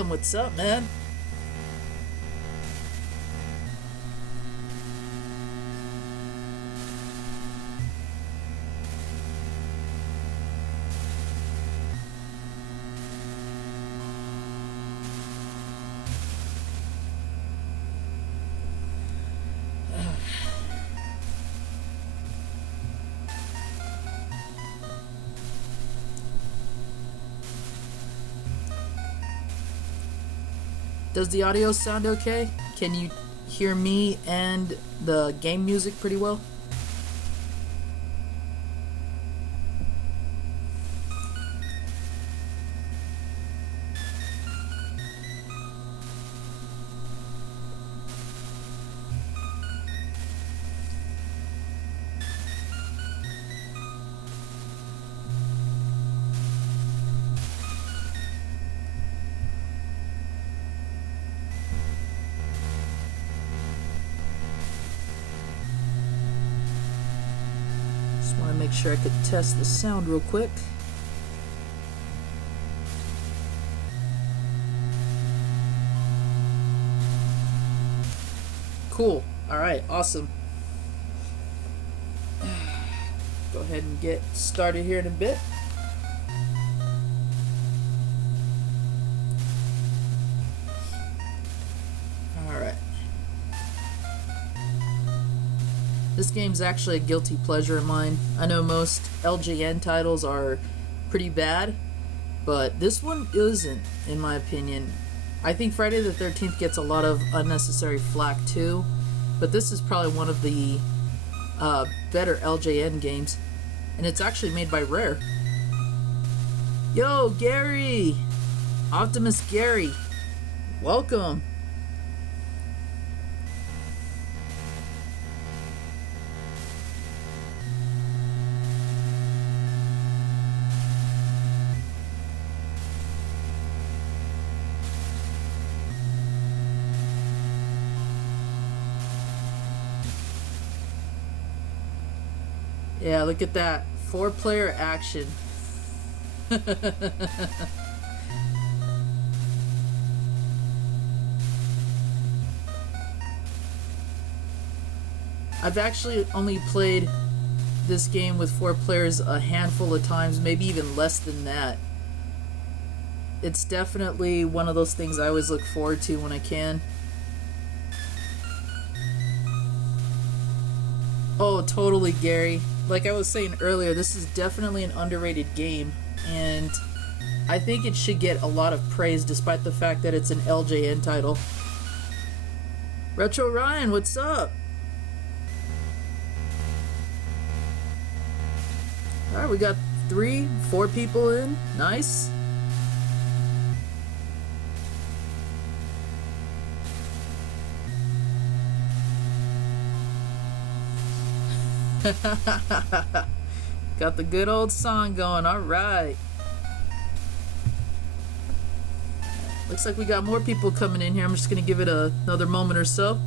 Tim, what's up, man? Does the audio sound okay? Can you hear me and the game music pretty well? Want to make sure I could test the sound real quick. Cool. Alright, awesome. Go ahead and get started here in a bit. Alright. This game's actually a guilty pleasure of mine. I know most LJN titles are pretty bad, but this one isn't, in my opinion. I think Friday the 13th gets a lot of unnecessary flack too, but this is probably one of the better LJN games, and it's actually made by Rare. Yo, Gary! Optimus Gary! Welcome! Yeah, look at that. 4-player action. I've actually only played this game with 4 players a handful of times, maybe even less than that. It's definitely one of those things I always look forward to when I can. Oh, totally, Gary. Like I was saying earlier, this is definitely an underrated game, and I think it should get a lot of praise despite the fact that it's an LJN title. Retro Ryan, what's up? Alright, we got 4 people in. Nice. Got the good old song going. Alright. Looks like we got more people coming in here. I'm just going to give it another moment or so.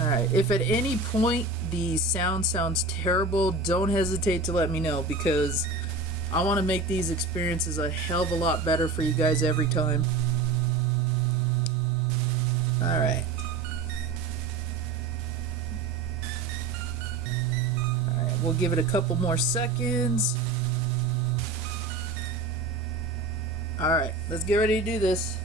Alright, if at any point the sound sounds terrible, don't hesitate to let me know, because I want to make these experiences a hell of a lot better for you guys every time. Alright. Alright, we'll give it a couple more seconds. Alright, let's get ready to do this.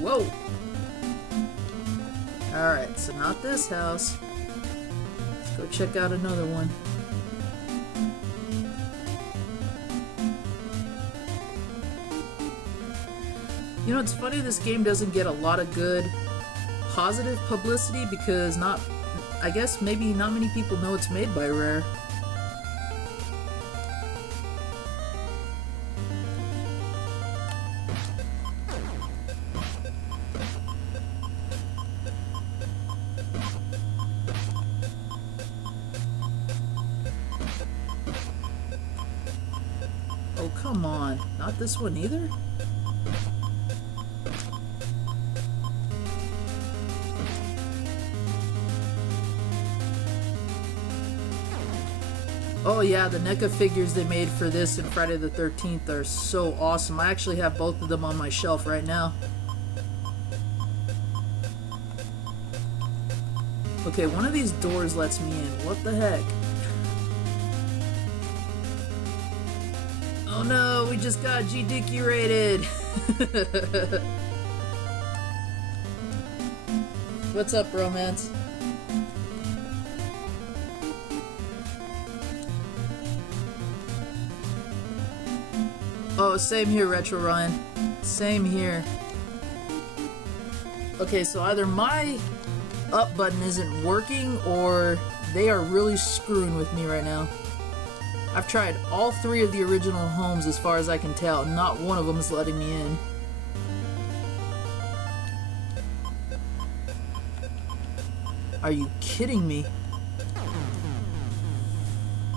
Whoa! Alright, so not this house. Let's go check out another one. You know, it's funny this game doesn't get a lot of good positive publicity because I guess maybe not many people know it's made by Rare. come on. Not this one either? Oh yeah, the NECA figures they made for this and Friday the 13th are so awesome. I actually have both of them on my shelf right now. Okay, one of these doors lets me in. What the heck? Oh no, we just got G-Dicky rated. What's up, romance? Oh, same here, Retro Ryan. Same here. Okay, so either my up button isn't working or they are really screwing with me right now. I've tried all three of the original homes as far as I can tell. Not one of them is letting me in. Are you kidding me?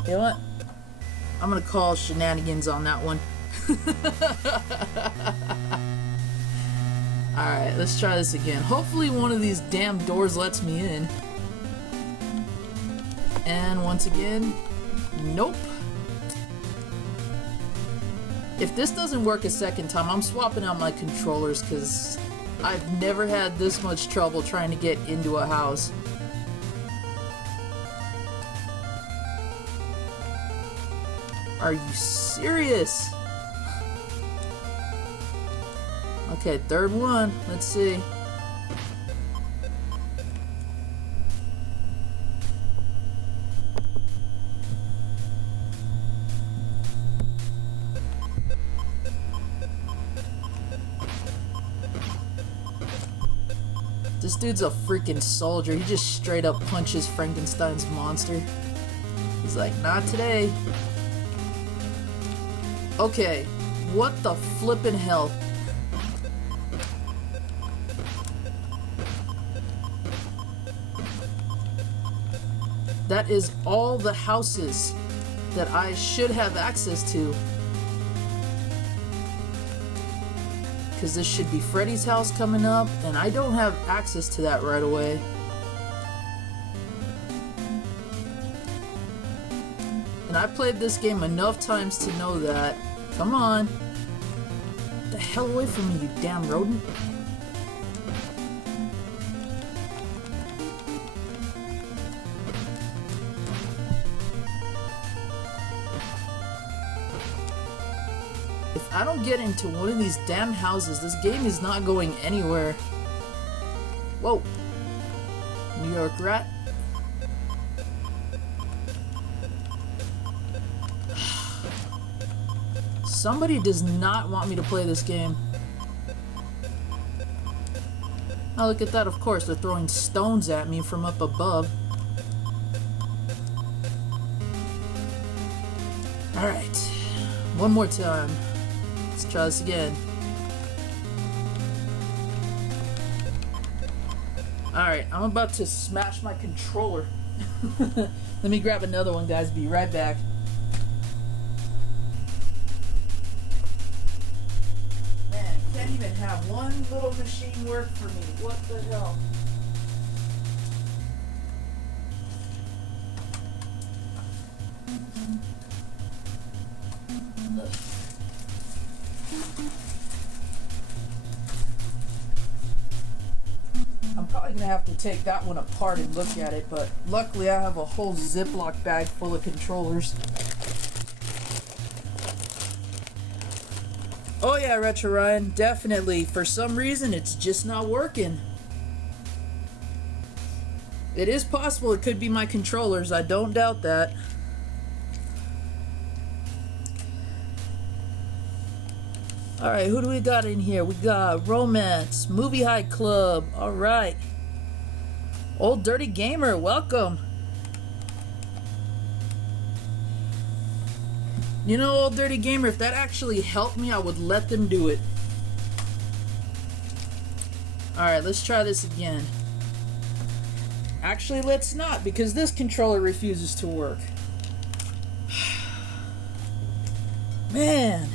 You know what? I'm gonna call shenanigans on that one. Alright, let's try this again. Hopefully one of these damn doors lets me in. And once again, nope. If this doesn't work a second time, I'm swapping out my controllers because I've never had this much trouble trying to get into a house. Are you serious? Okay, third one. Let's see. This dude's a freaking soldier. He just straight up punches Frankenstein's monster. He's like, not today. Okay, what the flippin' hell? That is all the houses that I should have access to. Because this should be Freddy's house coming up, and I don't have access to that right away. And I played this game enough times to know that. Come on. Get the hell away from me, you damn rodent. If I don't get into one of these damn houses, this game is not going anywhere. Whoa. New York rat. Somebody does not want me to play this game. Oh, look at that, of course, they're throwing stones at me from up above. Alright, one more time. Let's try this again. Alright, I'm about to smash my controller. Let me grab another one, guys. Be right back. Man, can't even have one little machine work for me. What the hell? I'm probably gonna have to take that one apart and look at it, but luckily I have a whole Ziploc bag full of controllers. Oh yeah, Retro Ryan, definitely. For some reason, it's just not working. It is possible it could be my controllers, I don't doubt that. Alright, who do we got in here? We got Romance, Movie High Club, alright. Old Dirty Gamer, welcome. You know, Old Dirty Gamer, if that actually helped me, I would let them do it. Alright, let's try this again. Actually, let's not, because this controller refuses to work. Man,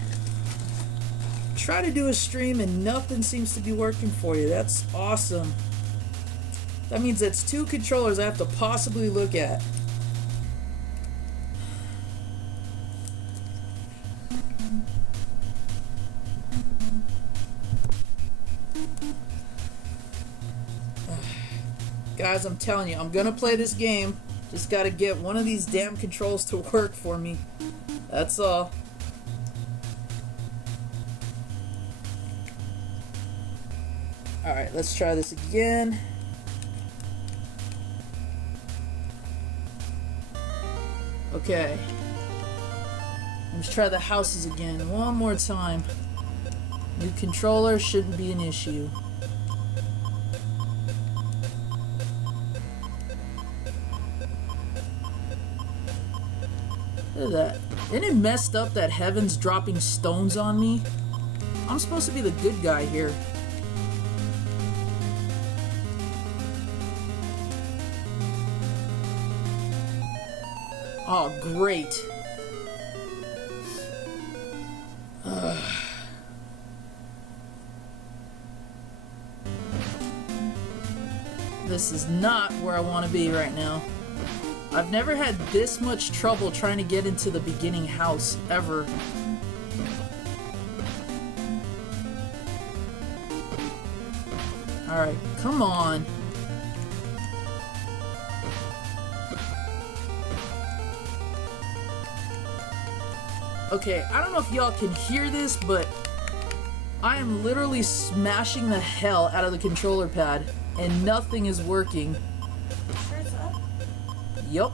try to do a stream and nothing seems to be working for you. That's awesome. That means that's 2 controllers I have to possibly look at. Guys, I'm telling you, I'm gonna play this game. Just gotta get one of these damn controls to work for me. That's all. Alright, let's try this again. Okay. Let's try the houses again one more time. New controller shouldn't be an issue. Look at that. Isn't it messed up that Heaven's dropping stones on me? I'm supposed to be the good guy here. Oh, great. This is not where I want to be right now. I've never had this much trouble trying to get into the beginning house, ever. Alright, come on. Okay, I don't know if y'all can hear this, but I am literally smashing the hell out of the controller pad, and nothing is working. Sure it's up? Yup.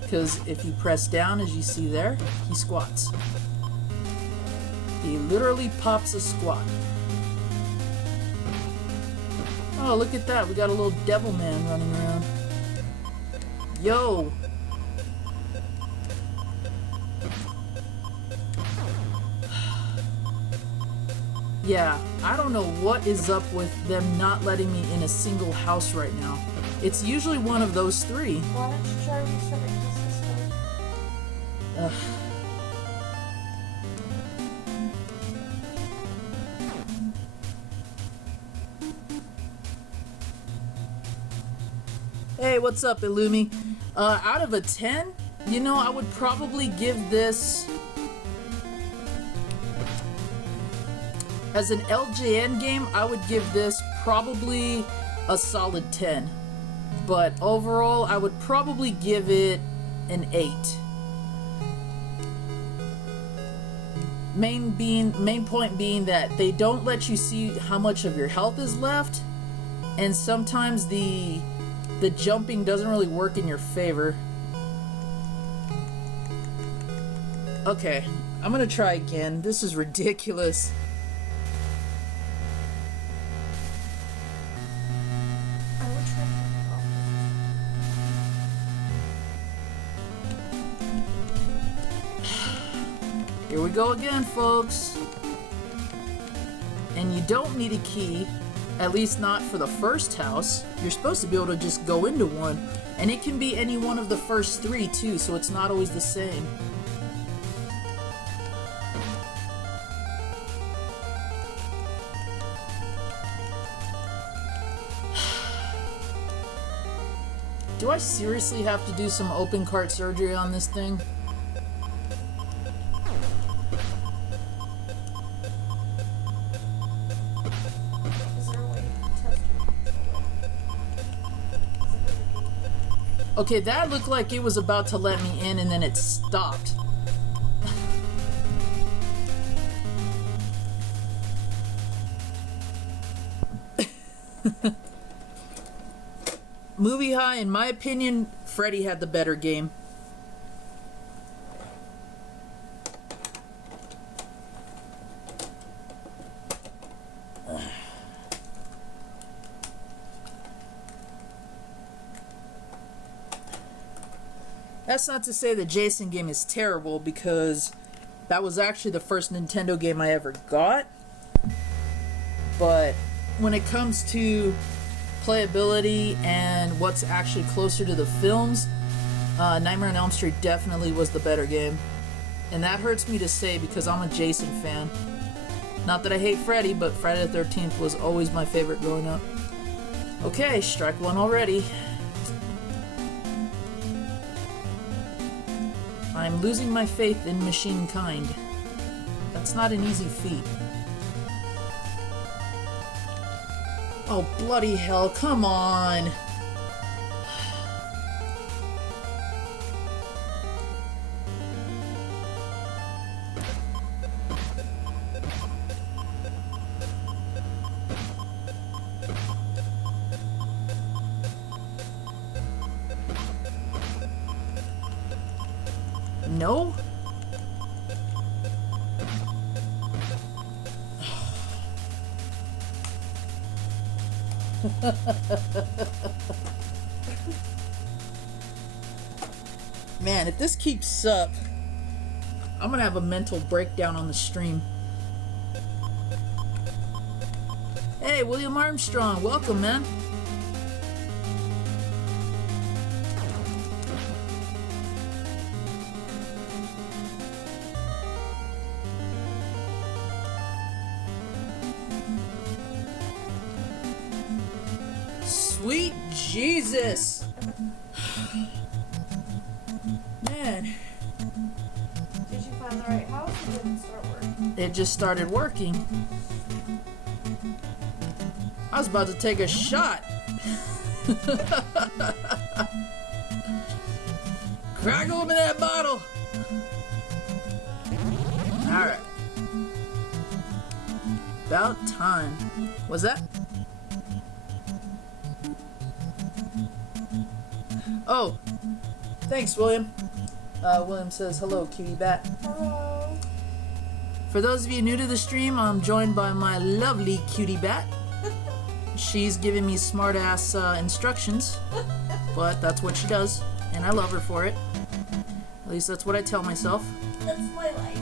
Because if you press down, as you see there, he squats. He literally pops a squat. Oh, look at that. We got a little devil man running around. Yo! Yeah, I don't know what is up with them not letting me in a single house right now. It's usually one of those 3. Why don't you try resetting the system? Ugh. Hey, what's up, Illumi? Out of a 10, you know, I would probably give this... As an LJN game, I would give this probably a solid 10. But overall, I would probably give it an 8. Main point being that they don't let you see how much of your health is left, and sometimes the jumping doesn't really work in your favor. Okay, I'm gonna try again. This is ridiculous. I would try Here we go again, folks. And you don't need a key, at least not for the first house. You're supposed to be able to just go into one. And it can be any one of the first 3 too, so it's not always the same. Do I seriously have to do some open cart surgery on this thing? Is there a way to test it? Okay, that looked like it was about to let me in and then it stopped. Movie High, in my opinion, Freddy had the better game. That's not to say the Jason game is terrible, because that was actually the first Nintendo game I ever got. But when it comes to playability and what's actually closer to the films, Nightmare on Elm Street definitely was the better game. And that hurts me to say because I'm a Jason fan. Not that I hate Freddy, but Friday the 13th was always my favorite growing up. Okay, strike one already. I'm losing my faith in machine kind. That's not an easy feat. Oh, bloody hell, come on! No? Man, if this keeps up, I'm gonna have a mental breakdown on the stream. Hey, William Armstrong, welcome, man. Sweet Jesus! Man. Did you find the right house or did it start working? It just started working. I was about to take a shot. Crack open that bottle. Alright. About time. Was that? Oh, thanks, William. William says, hello, cutie bat. Hello. For those of you new to the stream, I'm joined by my lovely cutie bat. She's giving me smart-ass instructions, but that's what she does, and I love her for it. At least that's what I tell myself. That's my life.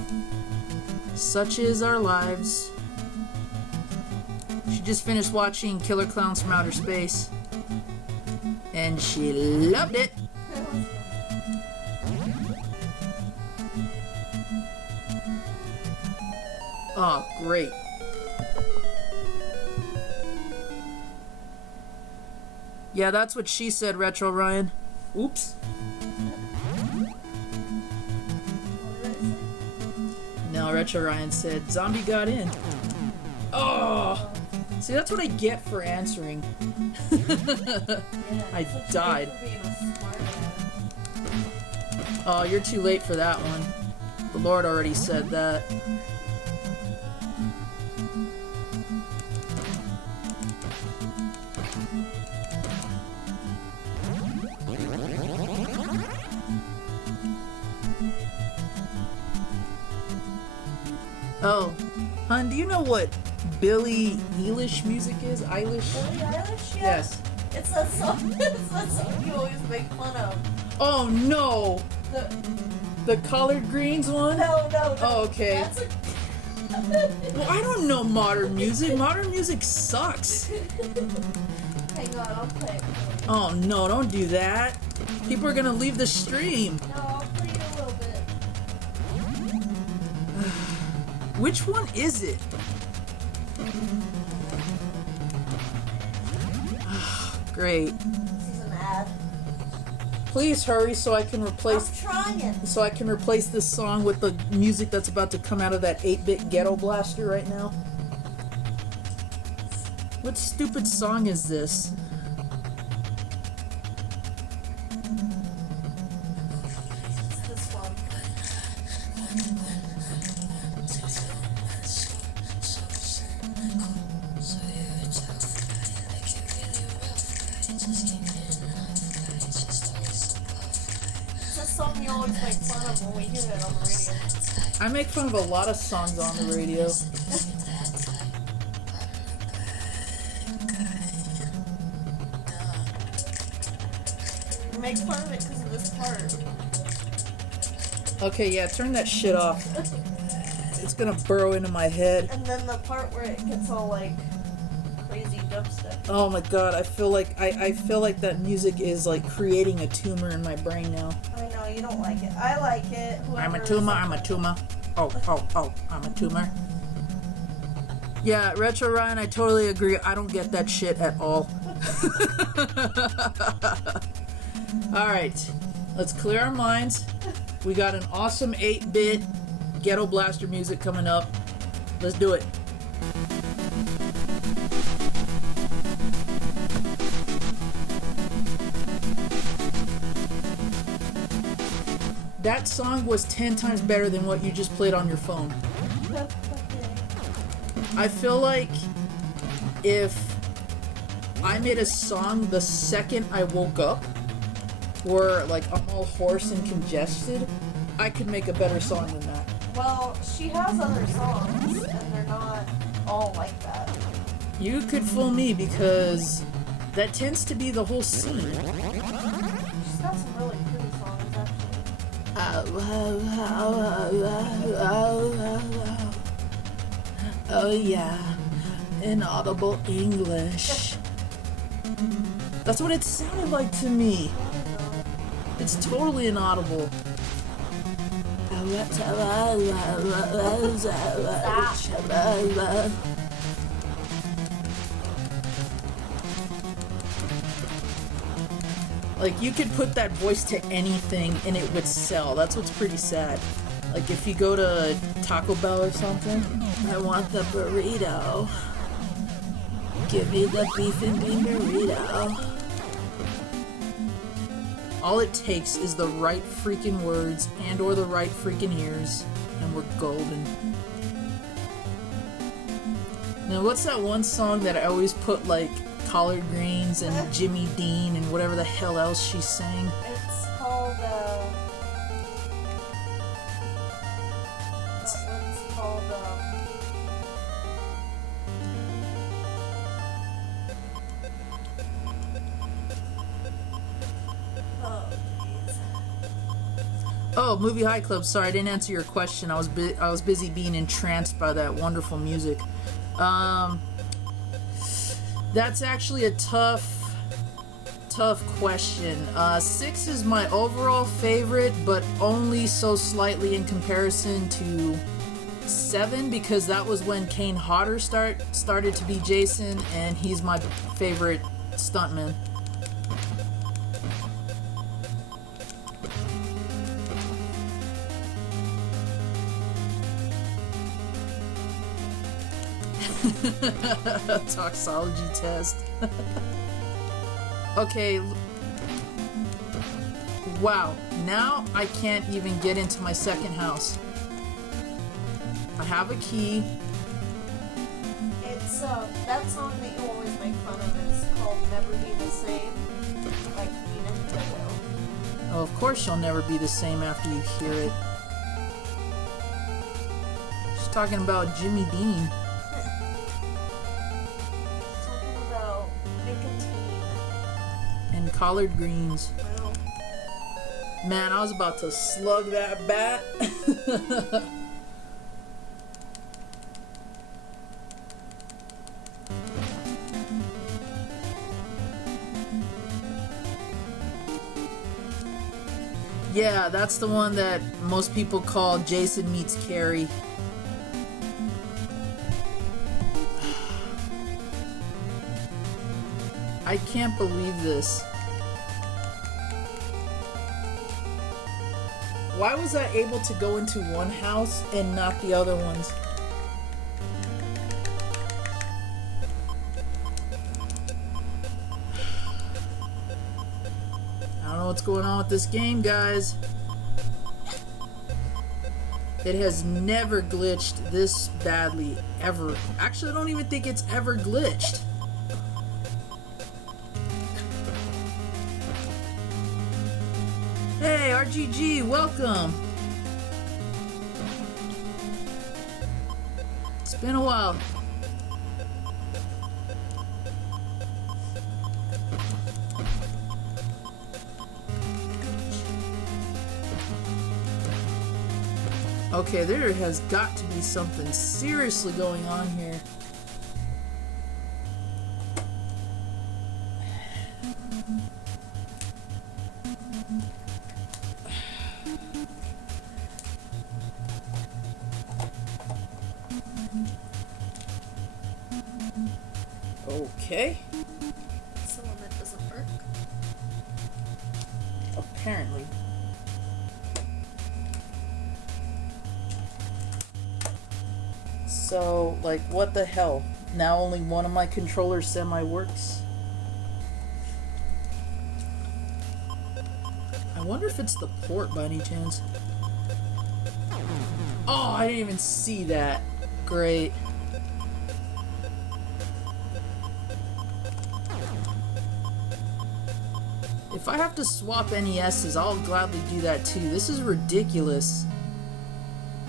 Such is our lives. She just finished watching Killer Clowns from Outer Space, and she loved it. Oh, great. Yeah, that's what she said, Retro Ryan. Oops. No, Retro Ryan said, zombie got in. Oh! See, that's what I get for answering. I died. Oh, you're too late for that one. The Lord already said that. Oh, hon, do you know what Billie Eilish music is? Eilish? Billie Eilish? Yeah. Yes. It's that song. It's that song you always make fun of. Oh no! The The collard greens one? no. Oh, okay. That's a... Well, I don't know modern music. Modern music sucks. Hang on, I'll play it. Oh no, don't do that. People are gonna leave the stream. No, I'll play it a little bit. Which one is it? Great. This is an ad. Please hurry so I can I'm replace trying. this song with the music that's about to come out of that 8-bit ghetto blaster right now. What stupid song is this? It's this one. It's a song you always make fun of when we hear it on the radio. I make fun of a lot of songs on the radio. You make fun of it because of this part. Okay, yeah, turn that shit off. It's gonna burrow into my head. And then the part where it gets all like crazy dubstep. Oh my god, I feel like that music is like creating a tumor in my brain now. I know, you don't like it. I like it. I'm a tumor, I'm a tumor. Oh, I'm a tumor. Yeah, Retro Ryan, I totally agree. I don't get that shit at all. Alright, let's clear our minds. We got an awesome 8-bit Ghetto Blaster music coming up. Let's do it. That song was 10 times better than what you just played on your phone. I feel like if I made a song the second I woke up, where like I'm all hoarse and congested, I could make a better song than that. Well, she has other songs, and they're not all like that. You could fool me because that tends to be the whole scene. She's got some really pretty songs, actually. Oh yeah, inaudible English. That's what it sounded like to me. It's totally inaudible. Like, you could put that voice to anything and it would sell. That's what's pretty sad. Like, if you go to Taco Bell or something, I want the burrito. Give me the beef and bean burrito. All it takes is the right freaking words and or the right freaking ears, and we're golden. Now, what's that one song that I always put, like, collard greens and Jimmy Dean and whatever the hell else she sang? It's called, Oh, Movie High Club. Sorry, I didn't answer your question. I was busy being entranced by that wonderful music. That's actually a tough question. 6 is my overall favorite, but only so slightly in comparison to 7, because that was when Kane Hodder started to be Jason, and he's my favorite stuntman. Toxology test. Okay. Wow. Now I can't even get into my second house. I have a key. It's, that song that you always make fun of is called Never Be the Same. Like, Nina Taylor. Oh, of course you'll never be the same after you hear it. She's talking about Jimmy Dean. And collard greens. Wow. Man, I was about to slug that bat. Yeah, that's the one that most people call Jason Meets Carrie. I can't believe this. Why was I able to go into one house and not the other ones? I don't know what's going on with this game, guys. It has never glitched this badly, ever. Actually, I don't even think it's ever glitched. Hey, RGG, welcome! It's been a while. Okay, there has got to be something seriously going on here. Okay. It's the one that doesn't work. Apparently. So, like, what the hell? Now only one of my controllers semi-works? I wonder if it's the port by any chance. Oh, I didn't even see that. Great. If I have to swap NESs, I'll gladly do that too. This is ridiculous.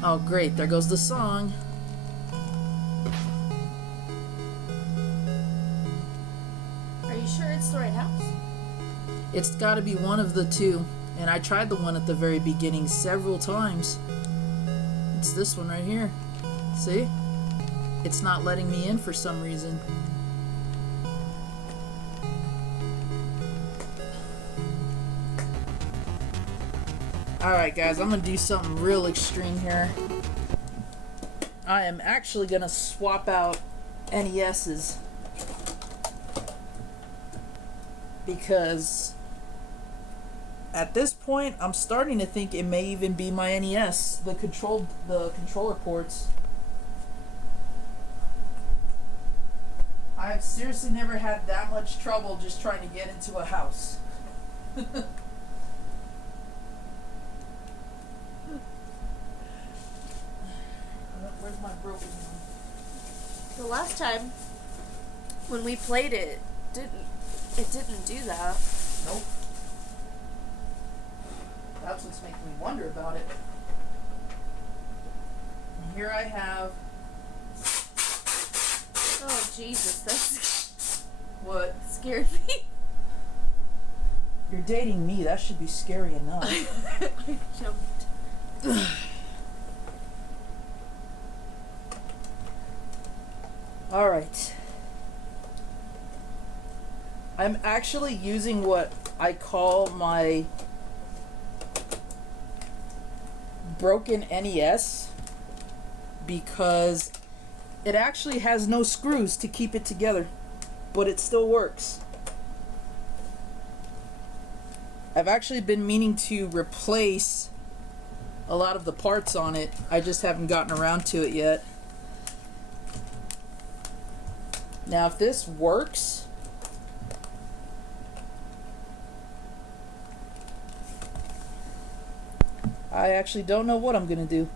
Oh, great. There goes the song. Are you sure it's the right house? It's got to be one of the two. And I tried the one at the very beginning several times. It's this one right here. See? It's not letting me in for some reason. Alright guys, I'm gonna do something real extreme here. I am actually gonna swap out NESs. Because at this point, I'm starting to think it may even be my NES, the controller ports. I've seriously never had that much trouble just trying to get into a house. Where's my broken one? The last time when we played it didn't do that. Nope. That's what's making me wonder about it. And here I have... Oh Jesus, that's What? scared me. You're dating me, that should be scary enough. I jumped. Alright. I'm actually using what I call my broken NES because it actually has no screws to keep it together, but it still works. I've actually been meaning to replace a lot of the parts on it. I just haven't gotten around to it yet. Now if this works, I actually don't know what I'm gonna do.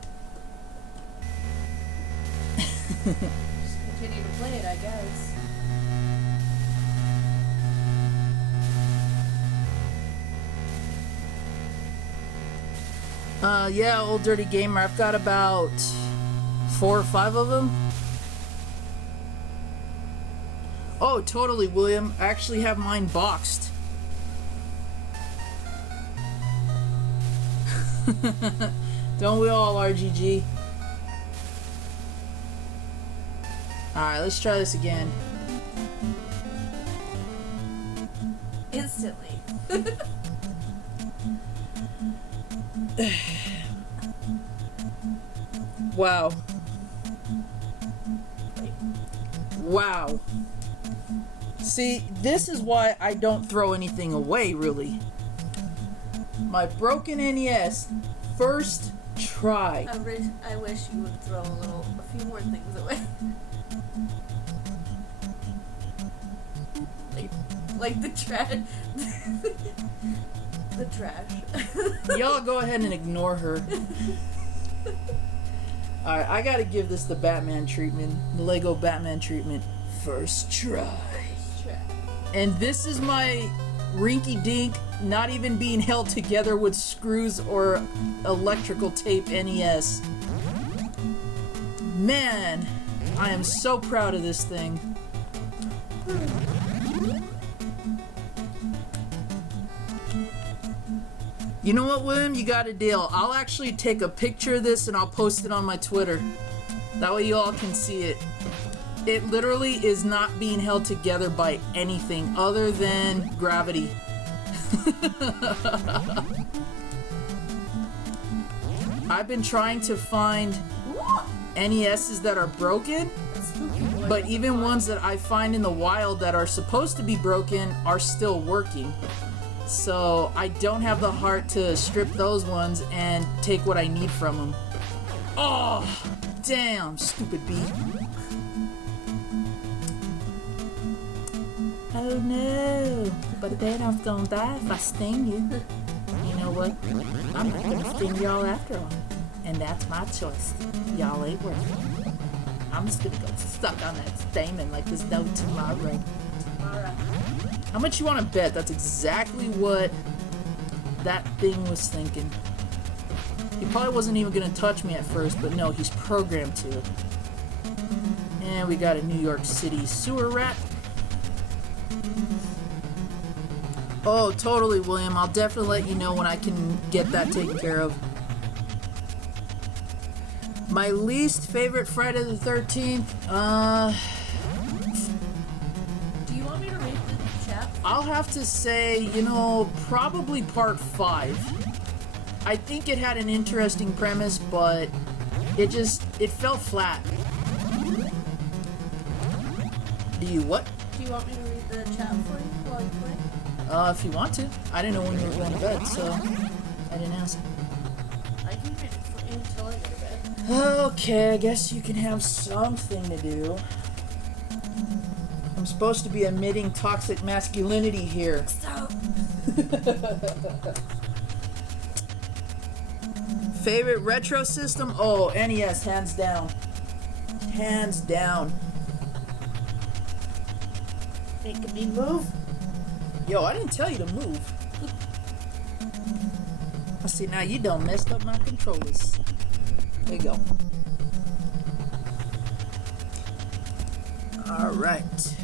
Just continue to play it, I guess. Yeah, Old Dirty Gamer. I've got about 4 or 5 of them. Oh, totally, William. I actually have mine boxed. Don't we all, RGG? Alright, let's try this again. Instantly. Wow. Wow. See, this is why I don't throw anything away, really. My broken NES, first try. I wish you would throw a few more things away. like the trash. The trash. Y'all go ahead and ignore her. Alright, I gotta give this the Batman treatment. The Lego Batman treatment. First try. And this is my rinky-dink, not even being held together with screws or electrical tape NES. Man, I am so proud of this thing. You know what, William? You got a deal. I'll actually take a picture of this and I'll post it on my Twitter. That way you all can see it. It literally is not being held together by anything other than gravity. I've been trying to find NESs that are broken, but even ones that I find in the wild that are supposed to be broken are still working. So I don't have the heart to strip those ones and take what I need from them. Oh, damn, stupid bee. Oh no, but then I'm gonna die if I sting you. You know what? I'm not gonna sting y'all after all. And that's my choice. Y'all ain't worth it. I'm just gonna go stuck on that stamen like there's no tomorrow. Alright. How much you wanna bet? That's exactly what that thing was thinking. He probably wasn't even gonna touch me at first, but no, he's programmed to. And we got a New York City sewer rat. Oh, totally, William. I'll definitely let you know when I can get that taken care of. My least favorite Friday the 13th, Do you want me to read the chat? I'll have to say, you know, probably part 5. I think it had an interesting premise, but it felt flat. Do you what? Do you want me to read the chat for you while you play? If you want to. I didn't know when you were going to bed, so I didn't ask. I can read it for you until I go to bed. Okay, I guess you can have something to do. I'm supposed to be admitting toxic masculinity here. Stop. Favorite retro system? Oh, NES, hands down. Hands down. Making me move? Yo, I didn't tell you to move. I see, now you done messed up my controllers. There you go. Alright.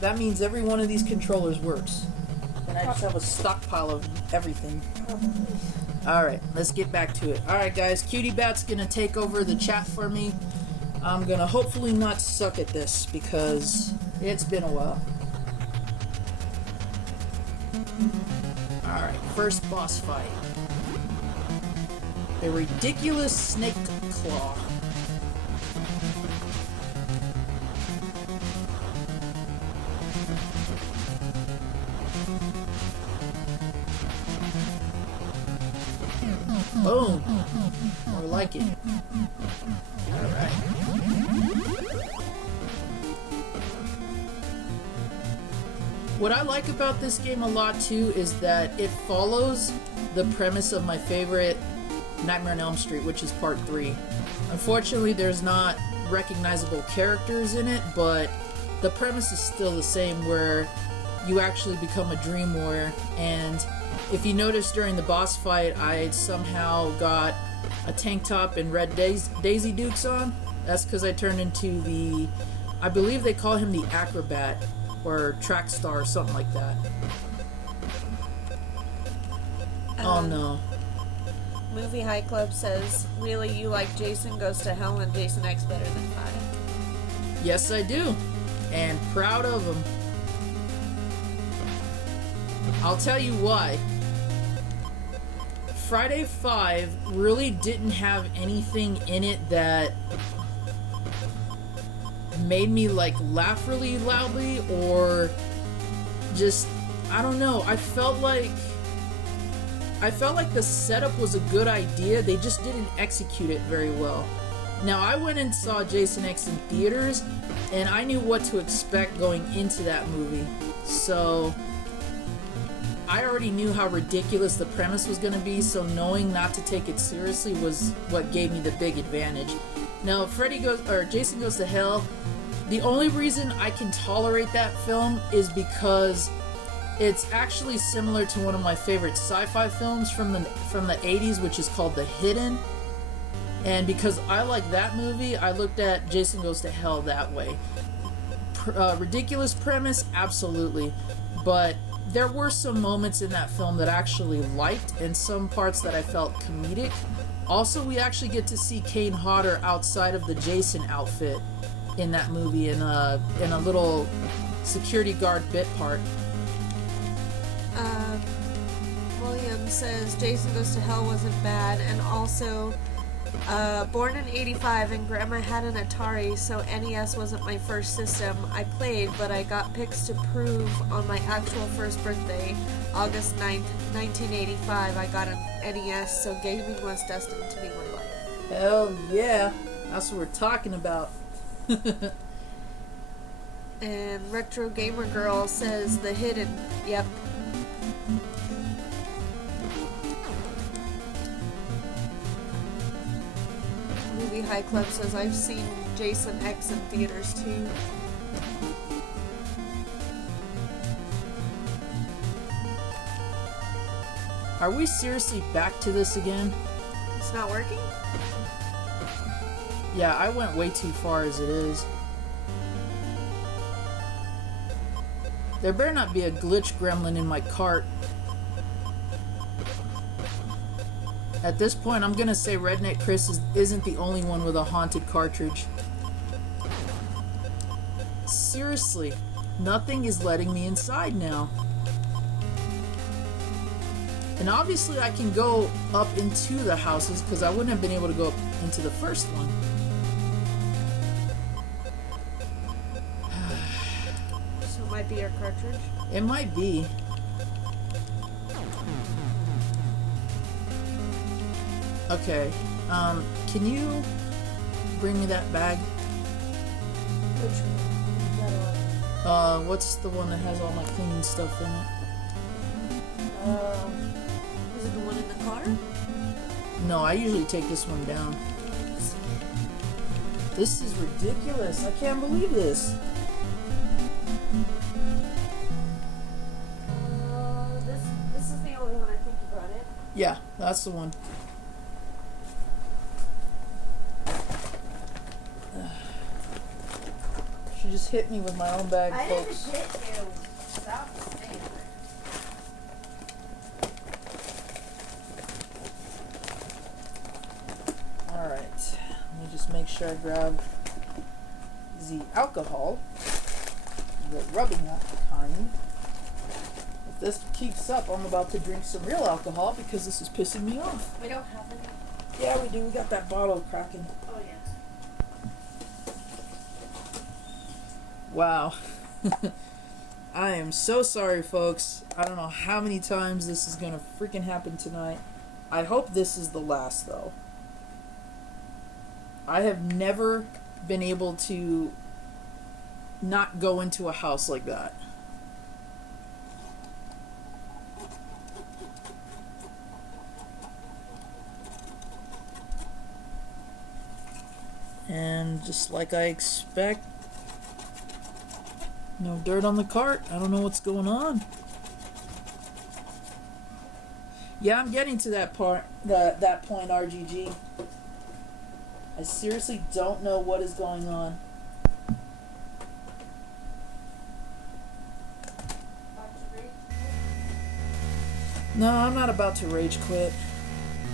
That means every one of these controllers works. And I just have a stockpile of everything. Alright, let's get back to it. Alright guys, Cutie Bat's gonna take over the chat for me. I'm gonna hopefully not suck at this because it's been a while. Alright, first boss fight. A ridiculous snake claw. Boom! More like it. Alright. What I like about this game a lot too is that it follows the premise of my favorite Nightmare on Elm Street, which is part 3. Unfortunately, there's not recognizable characters in it, but the premise is still the same, where you actually become a dream warrior. And if you notice during the boss fight, I somehow got a tank top and red Daisy Dukes on. That's because I turned into the, I believe they call him the Acrobat, or Track Star, or something like that. Oh no. Movie High Club says, really, you like Jason Goes to Hell and Jason X better than 5? Yes, I do. And proud of him. I'll tell you why. Friday 5 really didn't have anything in it that made me like laugh really loudly, or just, I don't know, I felt like the setup was a good idea, they just didn't execute it very well. Now, I went and saw Jason X in theaters, and I knew what to expect going into that movie. So I already knew how ridiculous the premise was going to be, so knowing not to take it seriously was what gave me the big advantage. Now, Jason Goes to Hell, the only reason I can tolerate that film is because it's actually similar to one of my favorite sci-fi films from the 80s, which is called The Hidden. And because I like that movie, I looked at Jason Goes to Hell that way. Ridiculous premise, absolutely. But there were some moments in that film that I actually liked, and some parts that I felt comedic. Also, we actually get to see Kane Hodder outside of the Jason outfit in that movie, in a little security guard bit part. William says Jason Goes to Hell wasn't bad, and also Born in 85 and Grandma had an Atari, so NES wasn't my first system. I played, but I got pics to prove on my actual first birthday, August 9th, 1985, I got an NES, so gaming was destined to be my life. Hell yeah. That's what we're talking about. And Retro Gamer Girl says The Hidden. Yep. Movie High Club says I've seen Jason X in theaters too. Are we seriously back to this again? It's not working? Yeah, I went way too far as it is. There better not be a glitch gremlin in my cart. At this point, I'm gonna say Redneck Chris isn't the only one with a haunted cartridge. Seriously, nothing is letting me inside now. And obviously I can go up into the houses because I wouldn't have been able to go up into the first one. So it might be your cartridge? It might be. Okay, can you bring me that bag? Which one? That one. What's the one that has all my cleaning stuff in it? Is it the one in the car? No, I usually take this one down. This is ridiculous. I can't believe this. This is the only one I think you brought in. Yeah, that's the one. She just hit me with my own bag, folks. I didn't hit you. Stop saying that. Alright, let me just make sure I grab the alcohol, the rubbing kind. If this keeps up, I'm about to drink some real alcohol because this is pissing me off. We don't have any. Yeah, we do. We got that bottle cracking. Oh, yeah. Wow. I am so sorry, folks. I don't know how many times this is gonna freaking happen tonight. I hope this is the last, though. I have never been able to not go into a house like that. And just like I expect, no dirt on the cart. I don't know what's going on. Yeah, I'm getting to that part, that point, RGG. I seriously don't know what is going on. No, I'm not about to rage quit.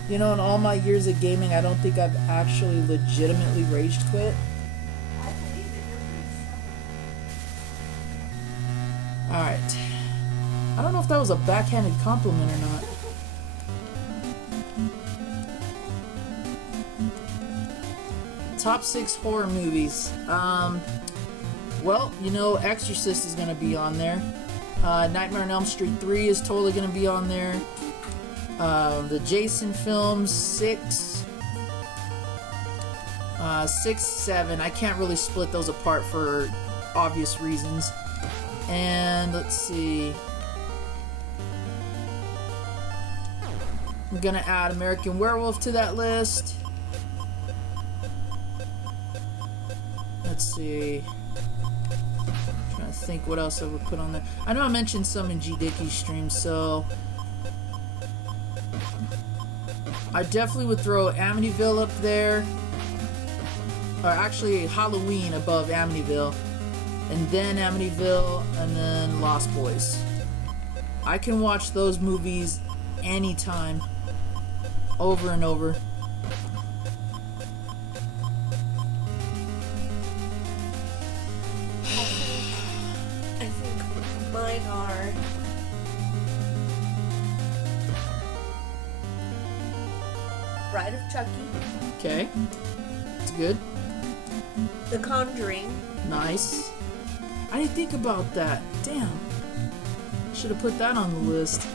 You know, in all my years of gaming, I don't think I've actually legitimately rage quit. I believe it. You're pretty stubborn. Alright. I don't know if that was a backhanded compliment or not. Top 6 horror movies. Well, you know, Exorcist is going to be on there. Nightmare on Elm Street 3 is totally going to be on there. The Jason films, 6, 7. I can't really split those apart for obvious reasons. And let's see. I'm gonna add American Werewolf to that list. Let's see. I'm trying to think what else I would put on there. I know I mentioned some in G Dickie's stream, so I definitely would throw Amityville up there. Or actually Halloween above Amityville. And then Amityville, and then Lost Boys. I can watch those movies anytime. Over and over. I think mine are Bride of Chucky, Okay. It's good. The Conjuring, Nice. I didn't think about that. Damn. Should have put that on the list.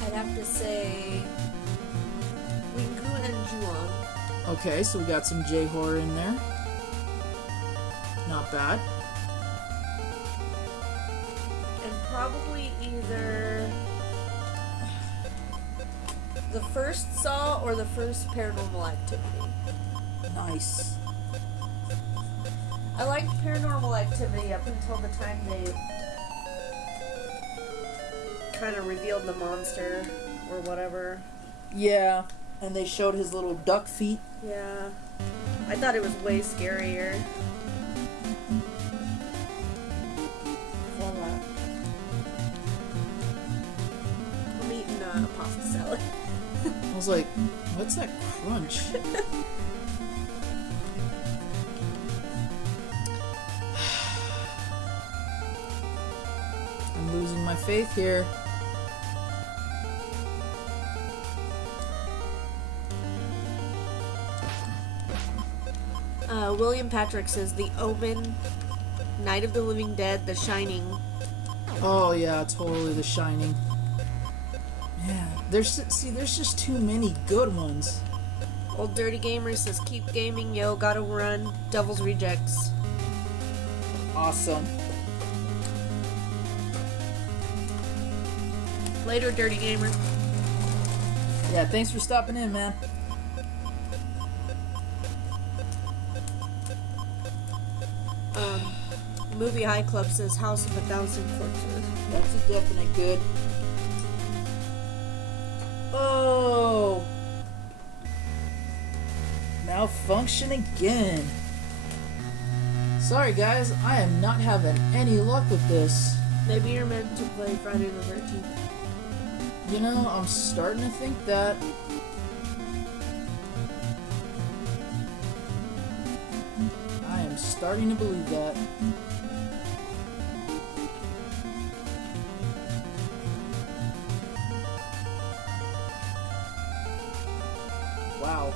I'd have to say Winku and Juon. Okay, so we got some J horror in there. Not bad. And probably either the first Saw or the first Paranormal Activity. Nice. I liked Paranormal Activity up until the time they kind of revealed the monster or whatever. Yeah, and they showed his little duck feet. Yeah. I thought it was way scarier. I'm eating pasta salad. I was like, what's that crunch? I'm losing my faith here. William Patrick says The Omen, Night of the Living Dead, The Shining. Oh yeah, totally The Shining. Yeah, there's just too many good ones. Old Dirty Gamer says Keep Gaming, Yo, Gotta Run, Devil's Rejects. Awesome. Later, Dirty Gamer. Yeah, thanks for stopping in, man. Movie High Club says House of a Thousand Corpses. That's a definite good. Oh! Malfunction again. Sorry guys, I am not having any luck with this. Maybe you're meant to play Friday the 13th. You know, I'm starting to think that. I am starting to believe that. Wow.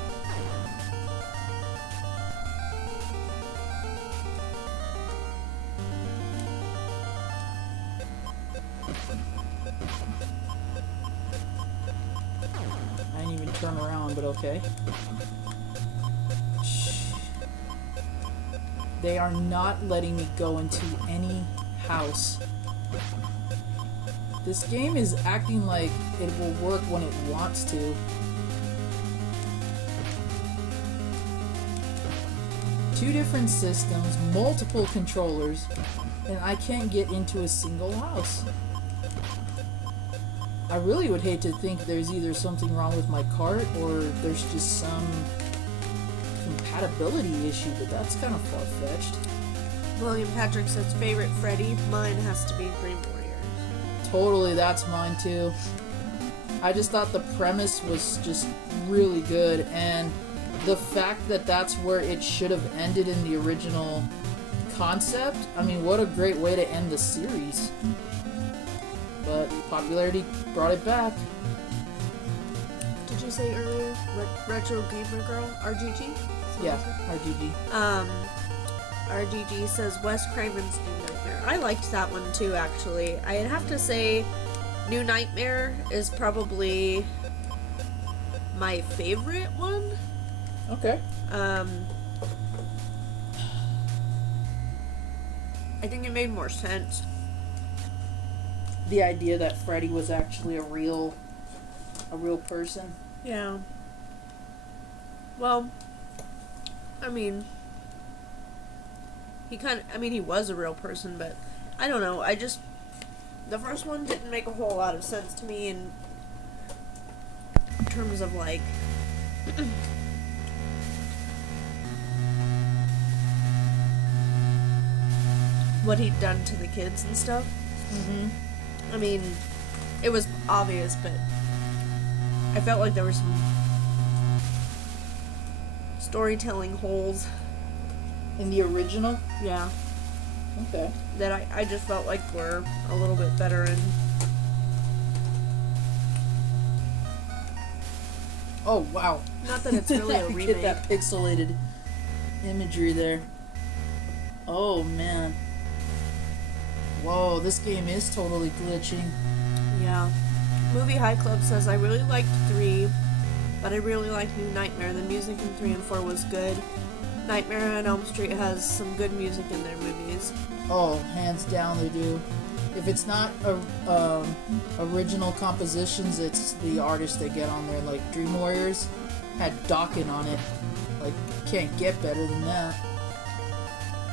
I didn't even turn around, but okay. Shh. They are not letting me go into any house. This game is acting like it will work when it wants to. Two different systems, multiple controllers, and I can't get into a single house. I really would hate to think there's either something wrong with my cart or there's just some compatibility issue, but that's kind of far-fetched. William Patrick says favorite Freddy. Mine has to be Dream Warriors. Totally, that's mine too. I just thought the premise was just really good, and the fact that that's where it should have ended in the original concept, I mean, what a great way to end the series. But popularity brought it back. Did you say earlier? Retro Gamer Girl? RGG? Yeah, RGG. RGG says Wes Craven's New Nightmare. I liked that one too, actually. I'd have to say New Nightmare is probably my favorite one. Okay. I think it made more sense. The idea that Freddy was actually a real person. Yeah. Well, I mean, he was a real person, but I don't know. The first one didn't make a whole lot of sense to me in terms of like what he'd done to the kids and stuff. Mm-hmm. I mean, it was obvious, but I felt like there were some storytelling holes. In the original? Yeah. Okay. That I just felt like were a little bit better in. Oh, wow. Not that it's really a remake. Get that pixelated imagery there. Oh, man. Whoa, this game is totally glitching. Yeah. Movie High Club says, I really liked 3, but I really liked New Nightmare. The music in 3 and 4 was good. Nightmare on Elm Street has some good music in their movies. Oh, hands down they do. If it's not original compositions, it's the artists they get on there. Like Dream Warriors had Dawkins on it. Like, can't get better than that.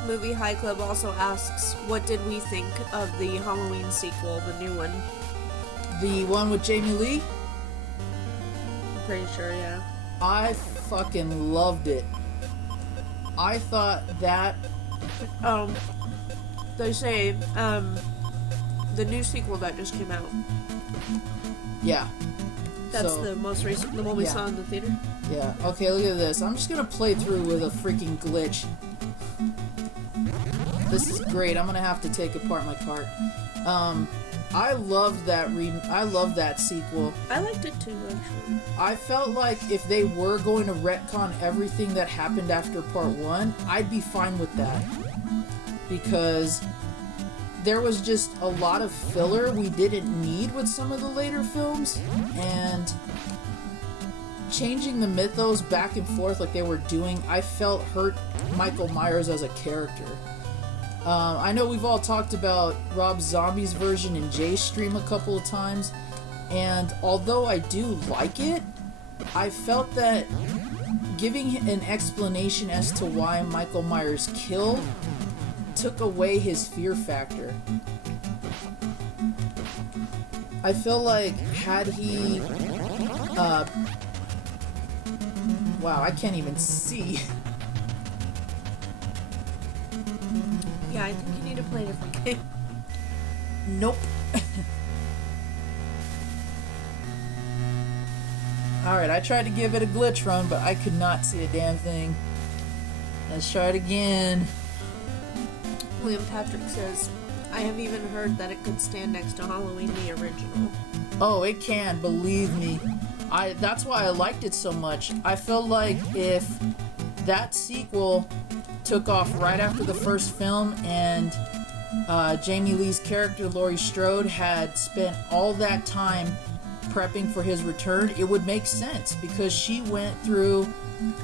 Movie High Club also asks, what did we think of the Halloween sequel, the new one? The one with Jamie Lee? I'm pretty sure, yeah. I fucking loved it. I thought that... They say, the new sequel that just came out. Yeah. That's the most recent, the one we saw in the theater? Yeah. Okay, look at this. I'm just gonna play through with a freaking glitch. This is great. I'm gonna have to take apart my cart. I loved that I love that sequel. I liked it too, actually. I felt like if they were going to retcon everything that happened after part 1, I'd be fine with that. Because there was just a lot of filler we didn't need with some of the later films, and changing the mythos back and forth like they were doing, I felt hurt Michael Myers as a character. I know we've all talked about Rob Zombie's version in Jay's stream a couple of times, and although I do like it, I felt that giving an explanation as to why Michael Myers killed took away his fear factor. I feel like had he wow, I can't even see. Yeah, I think you need to play a different game. Nope. Alright, I tried to give it a glitch run, but I could not see a damn thing. Let's try it again. William Patrick says, I have even heard that it could stand next to Halloween the original. Oh, it can, believe me. That's why I liked it so much. I felt like if that sequel took off right after the first film and Jamie Lee's character, Laurie Strode, had spent all that time prepping for his return, it would make sense because she went through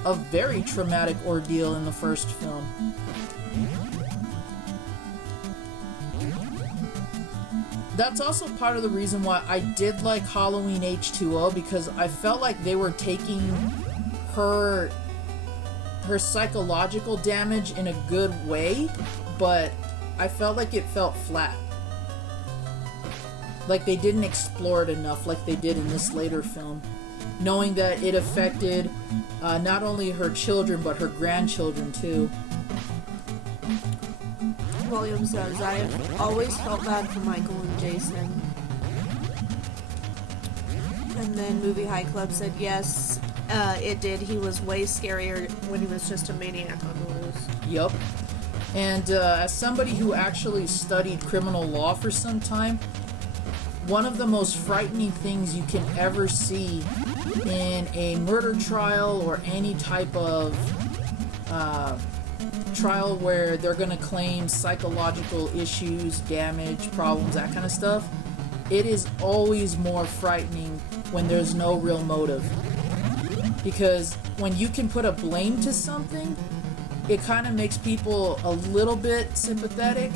a very traumatic ordeal in the first film. That's also part of the reason why I did like Halloween H2O, because I felt like they were taking her psychological damage in a good way, but I felt like it felt flat. Like they didn't explore it enough like they did in this later film. Knowing that it affected not only her children, but her grandchildren too. William says, I have always felt bad for Michael and Jason. And then Movie High Club said, yes, it did. He was way scarier when he was just a maniac on the loose. Yup. And as somebody who actually studied criminal law for some time, one of the most frightening things you can ever see in a murder trial or any type of trial where they're going to claim psychological issues, damage, problems, that kind of stuff, it is always more frightening when there's no real motive. Because when you can put a blame to something, it kind of makes people a little bit sympathetic.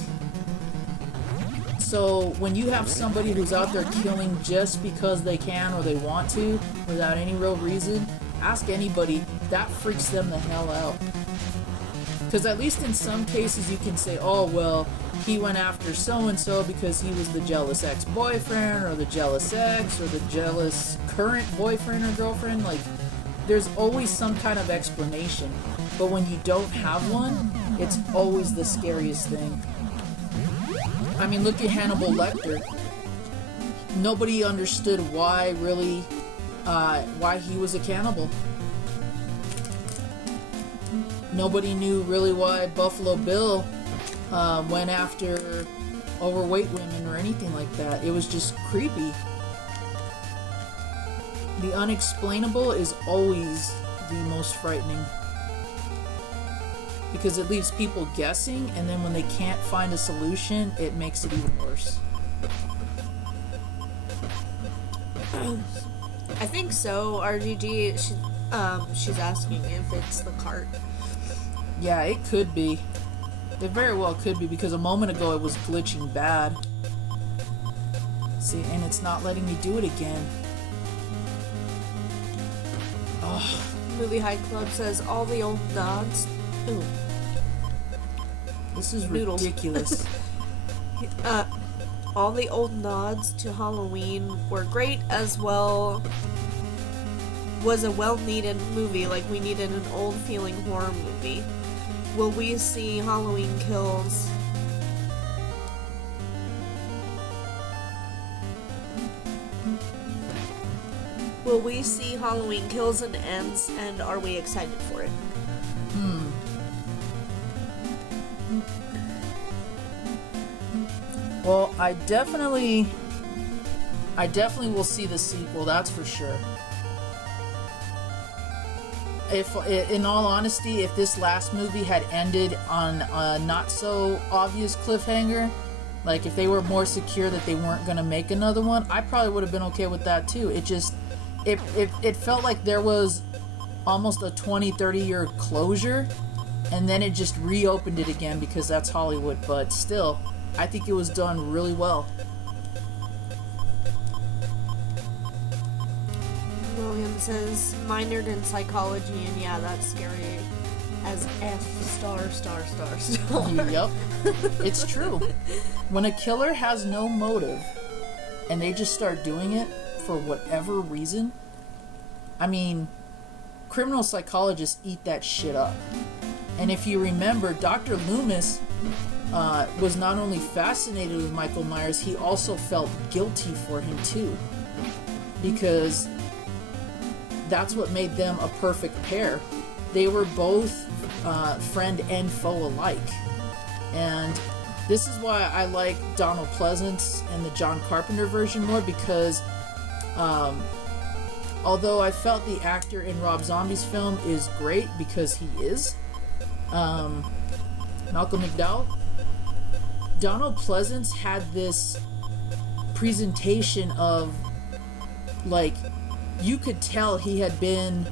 So when you have somebody who's out there killing just because they can or they want to, without any real reason, ask anybody, that freaks them the hell out. Because at least in some cases you can say, oh, well, he went after so-and-so because he was the jealous ex-boyfriend or the jealous ex or the jealous current boyfriend or girlfriend. Like, there's always some kind of explanation. But when you don't have one, it's always the scariest thing. I mean, look at Hannibal Lecter. Nobody understood why, really, why he was a cannibal. Nobody knew really why Buffalo Bill went after overweight women or anything like that. It was just creepy. The unexplainable is always the most frightening. Because it leaves people guessing, and then when they can't find a solution, it makes it even worse. I think so. RGG, she's asking if it's the cart. Yeah, it could be. It very well could be, because a moment ago it was glitching bad. See, and it's not letting me do it again. Oh. Movie High Club says all the old nods. Ooh. This is Noodles. ridiculous. All the old nods to Halloween were great, as well was a well-needed movie, like we needed an old-feeling horror movie. Will we see Halloween Kills? Will we see Halloween Kills and Ends, and are we excited for it? Well, I definitely will see the sequel, that's for sure. If, in all honesty, if this last movie had ended on a not so obvious cliffhanger, like if they were more secure that they weren't going to make another one, I probably would have been okay with that too. It felt like there was almost a 20-30 year closure, and then it just reopened it again because that's Hollywood. But still, I think it was done really well. William says, minored in psychology, and yeah, that's scary as F star. Yep. It's true. When a killer has no motive and they just start doing it for whatever reason, I mean, criminal psychologists eat that shit up. And if you remember, Dr. Loomis was not only fascinated with Michael Myers, he also felt guilty for him too. Because that's what made them a perfect pair. They were both friend and foe alike. And this is why I like Donald Pleasance and the John Carpenter version more, because although I felt the actor in Rob Zombie's film is great because he is, Malcolm McDowell, Donald Pleasance had this presentation of, like, you could tell he had been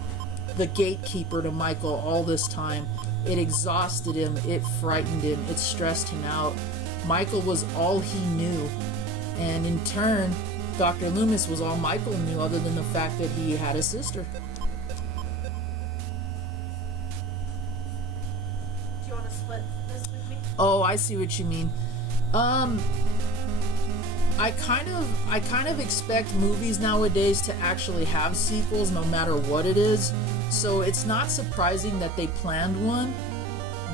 the gatekeeper to Michael all this time. It exhausted him, it frightened him, it stressed him out. Michael was all he knew. And in turn, Dr. Loomis was all Michael knew, other than the fact that he had a sister. Do you want to split this with me? Oh, I see what you mean. I kind of expect movies nowadays to actually have sequels no matter what it is. So it's not surprising that they planned one.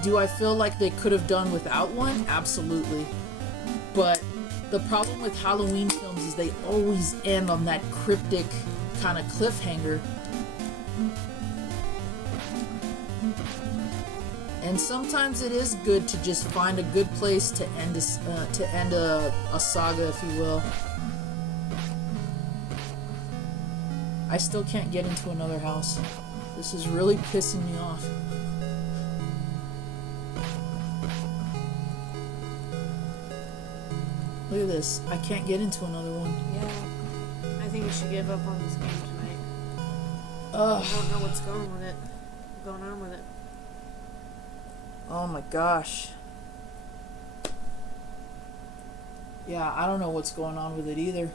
Do I feel like they could have done without one? Absolutely. But the problem with Halloween films is they always end on that cryptic kind of cliffhanger. And sometimes it is good to just find a good place to end a saga, if you will. I still can't get into another house. This is really pissing me off. Look at this. I can't get into another one. Yeah. I think you should give up on this game tonight. Ugh. I don't know what's going on with it. Oh my gosh. Yeah, I don't know what's going on with it either.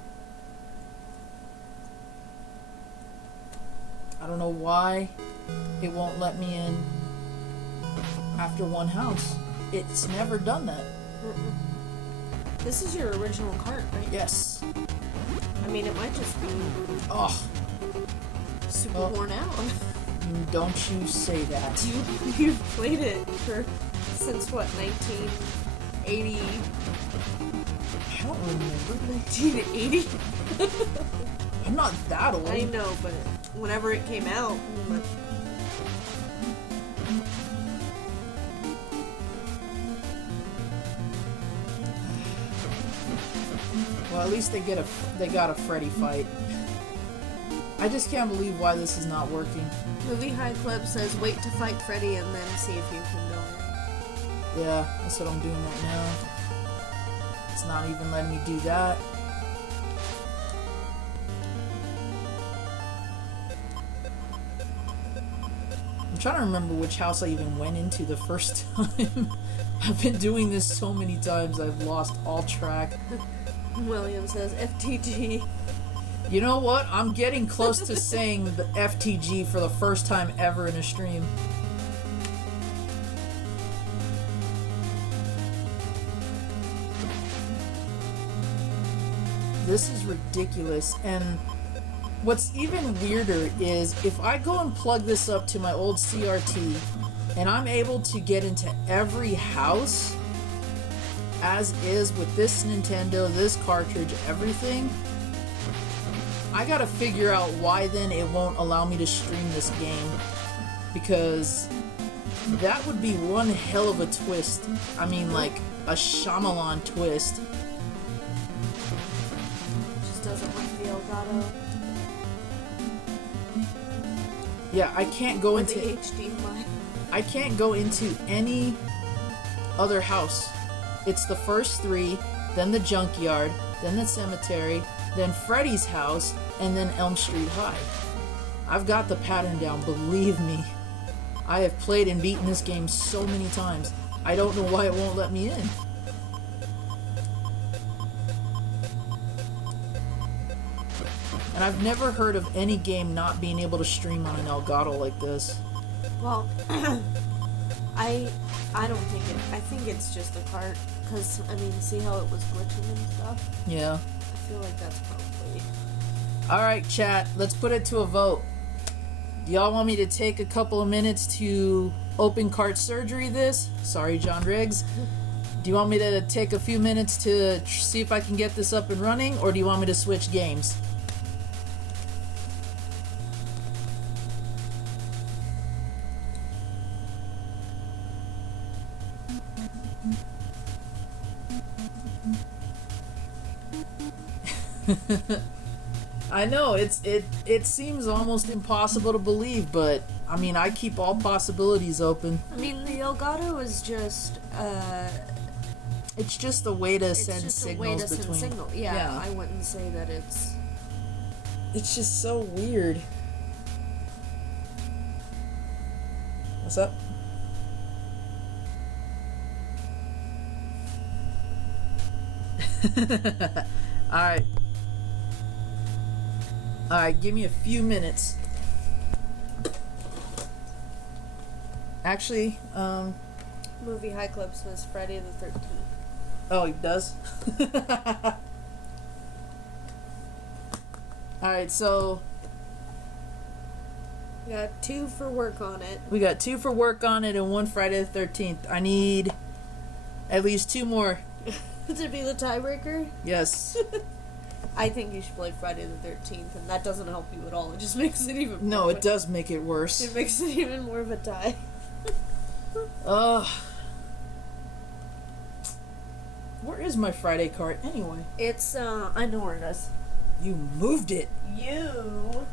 I don't know why it won't let me in after one house. It's never done that. This is your original cart, right? Yes. I mean, it might just be super worn out. Don't you say that. You've played it since what, 1980? I don't remember. 1980? I'm not that old. I know, but whenever it came out, well, at least they got a Freddy fight. I just can't believe why this is not working. Movie High Club says, wait to fight Freddy and then see if you can go in. Yeah, that's what I'm doing right now. It's not even letting me do that. I'm trying to remember which house I even went into the first time. I've been doing this so many times, I've lost all track. William says, FTG. You know what? I'm getting close to saying the FTG for the first time ever in a stream. This is ridiculous. And what's even weirder is if I go and plug this up to my old CRT and I'm able to get into every house as is with this Nintendo, this cartridge, everything, I gotta figure out why then it won't allow me to stream this game, because that would be one hell of a twist. I mean, like a Shyamalan twist. Just doesn't like the Elgato. Yeah, I can't go With into the HDMI. I can't go into any other house. It's the first three, then the junkyard, then the cemetery, then Freddy's house, and then Elm Street High. I've got the pattern down, believe me. I have played and beaten this game so many times. I don't know why it won't let me in. And I've never heard of any game not being able to stream on an Elgato like this. Well, I don't think it. I think it's just the cart. Because, I mean, see how it was glitching and stuff? Yeah. I feel like that's probably... Alright, chat, let's put it to a vote. Do y'all want me to take a couple of minutes to open cart surgery this? Sorry, John Riggs. Do you want me to take a few minutes to see if I can get this up and running? Or do you want me to switch games? I know it seems almost impossible to believe, but I mean, I keep all possibilities open. I mean, the Elgato is just it's just a way to it's send just signals a way to between. send signal. Yeah, I wouldn't say that it's... It's just so weird. What's up? Alright. Alright, give me a few minutes. Actually, Movie High Club says Friday the 13th. oh, he does? Alright, so We got 2 for work on it. we got 2 for work on it and 1 Friday the 13th. I need at least 2 more. To be the tiebreaker? Yes. I think you should play Friday the 13th, and that doesn't help you at all. It just makes it even No, more it does make it worse. It makes it even more of a tie. Ugh. Where is my Friday cart anyway? It's, I know where it is. You moved it. You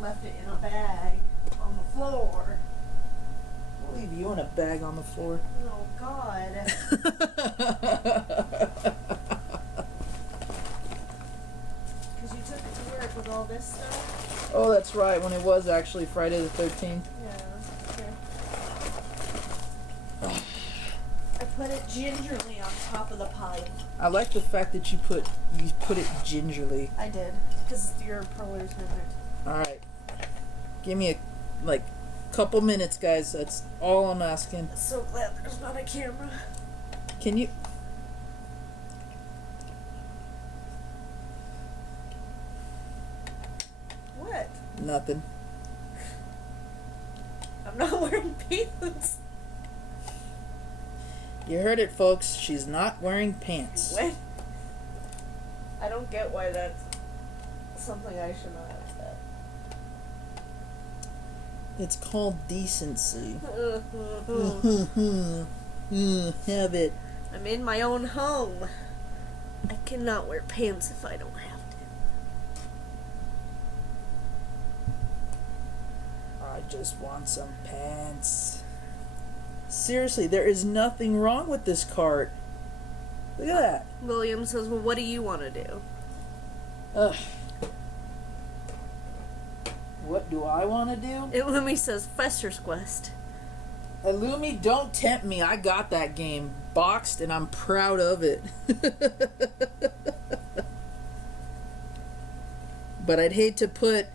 left it in a bag on the floor. I'll leave you in a bag on the floor. Oh, God. Because you took it to work with all this stuff? Oh, that's right, when it was actually Friday the 13th. Yeah. Okay. I put it gingerly on top of the pile. I like the fact that you put it gingerly. I did. Because your pearlers in there. Alright. Give me a, couple minutes, guys. That's all I'm asking. So glad there's not a camera. Can you... What? Nothing. I'm not wearing pants. You heard it, folks. She's not wearing pants. What? I don't get why that's something I should not have said. It's called decency. Have it. I'm in my own home. I cannot wear pants if I don't have just want some pants. Seriously, there is nothing wrong with this cart. Look at that. William says, well, what do you want to do? Ugh. What do I want to do? Illumi says, Fester's Quest. Illumi, don't tempt me. I got that game boxed and I'm proud of it. But I'd hate to put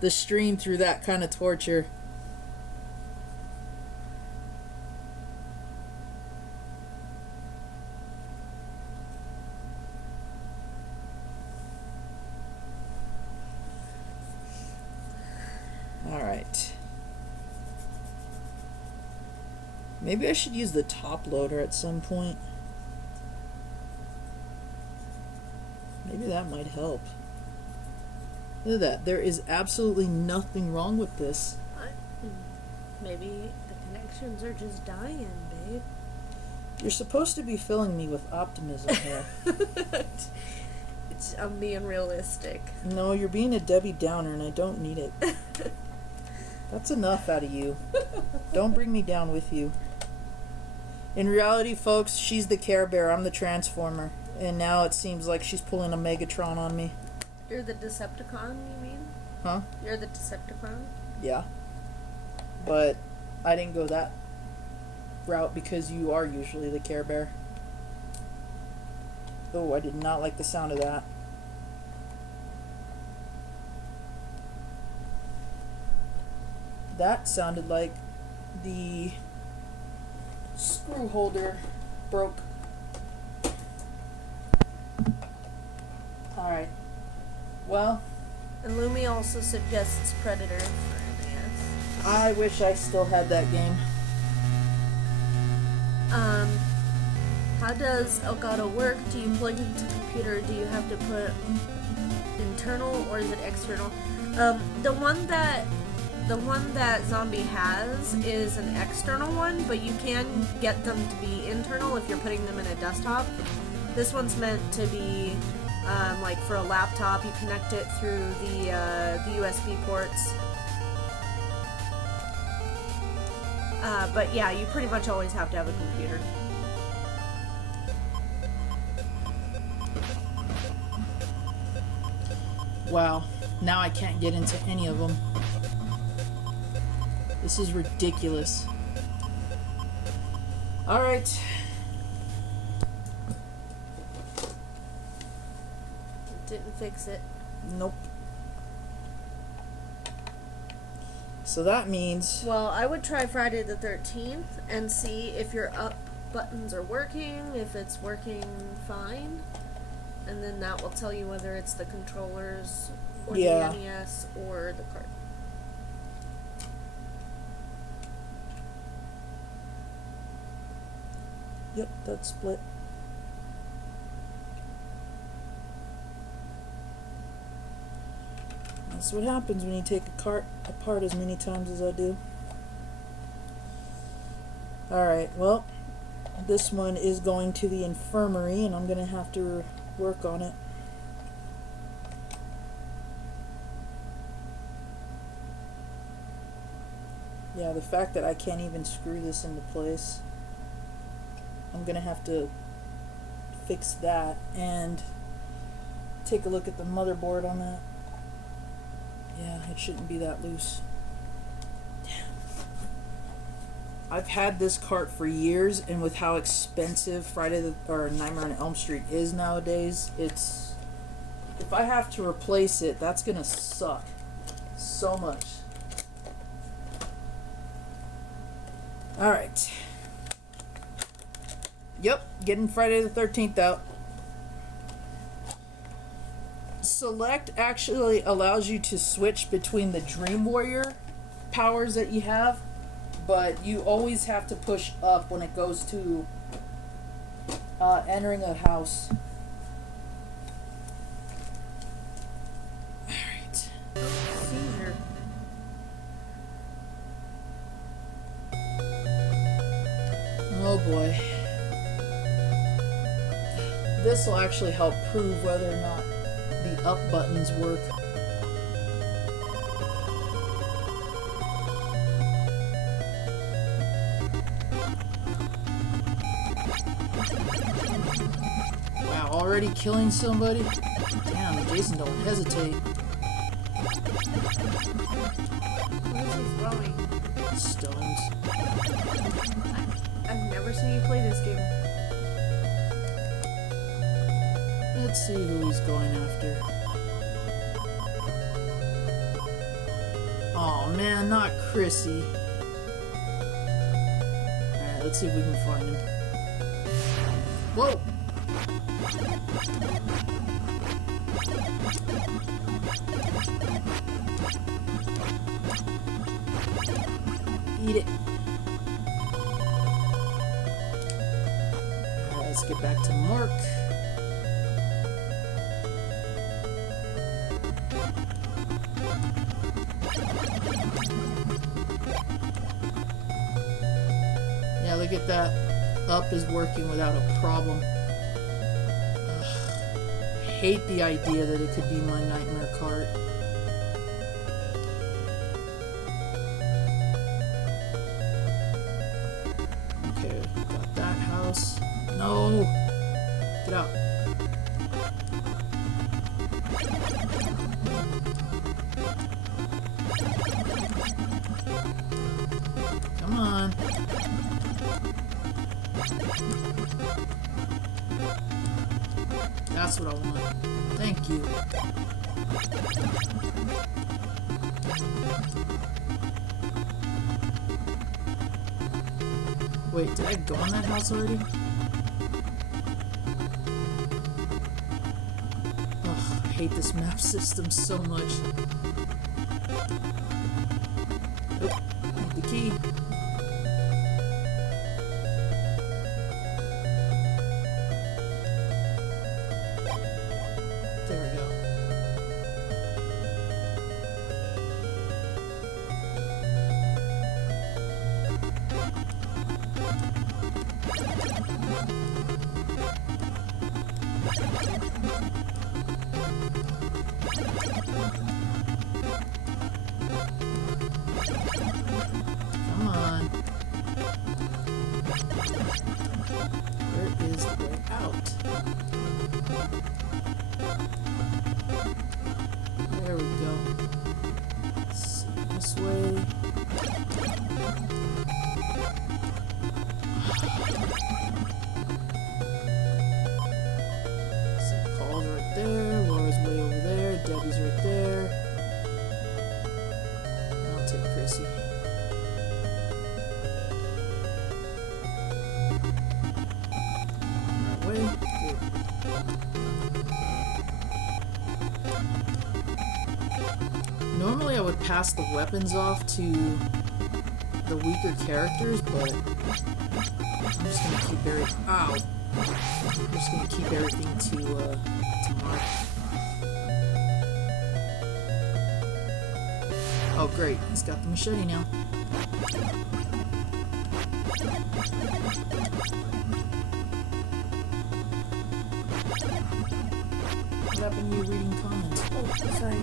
the stream through that kind of torture. Alright. Maybe I should use the top loader at some point. Maybe that might help. Look at that. There is absolutely nothing wrong with this. Maybe the connections are just dying, babe. You're supposed to be filling me with optimism here. I'm being realistic. No, you're being a Debbie Downer and I don't need it. That's enough out of you. Don't bring me down with you. In reality, folks, she's the Care Bear, I'm the Transformer. And now it seems like she's pulling a Megatron on me. You're the Decepticon, you mean? Huh? You're the Decepticon? Yeah. But I didn't go that route because you are usually the Care Bear. Oh, I did not like the sound of that. That sounded like the screw holder broke. Alright. Well, Illumi also suggests Predator for NES. I wish I still had that game. How does Elgato work? Do you plug into the computer? Do you have to put internal or is it external? The one that Zombie has is an external one, but you can get them to be internal if you're putting them in a desktop. This one's meant to be like for a laptop. You connect it through the USB ports. But yeah, you pretty much always have to have a computer. Wow, now I can't get into any of them. This is ridiculous. Alright. Didn't fix it. Nope. So that means... Well, I would try Friday the 13th and see if your up buttons are working, if it's working fine. And then that will tell you whether it's the controllers or the NES or the cart. Yep, that's split. That's what happens when you take a cart apart as many times as I do. Alright, well, this one is going to the infirmary and I'm going to have to work on it. Yeah, the fact that I can't even screw this into place, I'm going to have to fix that and take a look at the motherboard on that. Yeah, it shouldn't be that loose. I've had this cart for years, and with how expensive Nightmare on Elm Street is nowadays, it's... If I have to replace it, that's gonna suck so much. Alright. Yep, getting Friday the 13th out. Select actually allows you to switch between the Dream Warrior powers that you have, but you always have to push up when it goes to entering a house. Alright. Seizure. Oh boy. This will actually help prove whether or not the up buttons work. Wow, already killing somebody? Damn, Jason don't hesitate. What is he throwing? Stones. I've never seen you play this game. Let's see who he's going after. Oh man, not Chrissy. Alright, let's see if we can find him. Whoa! Eat it. Alright, let's get back to Mark. Yeah, look at that. Up is working without a problem. Ugh. I hate the idea that it could be my nightmare cart. Okay, got that house. No! Get out. Come on. That's what I want. Thank you. Wait, did I go in that house already? Ugh, I hate this map system so much. Oh, need the key. There we go. Come on. Where is the way out? There we go. Let's see, this way. See, Paul's right there, Laura's way over there, Debbie's right there. I'll take Chrissy. Right way, good. Normally I would pass the weapons off to the weaker characters, but I'm just gonna keep everything. Ow! I'm just gonna keep everything to Mark. Oh great, he's got the machete now. What happened to you reading comments? Oh, sorry.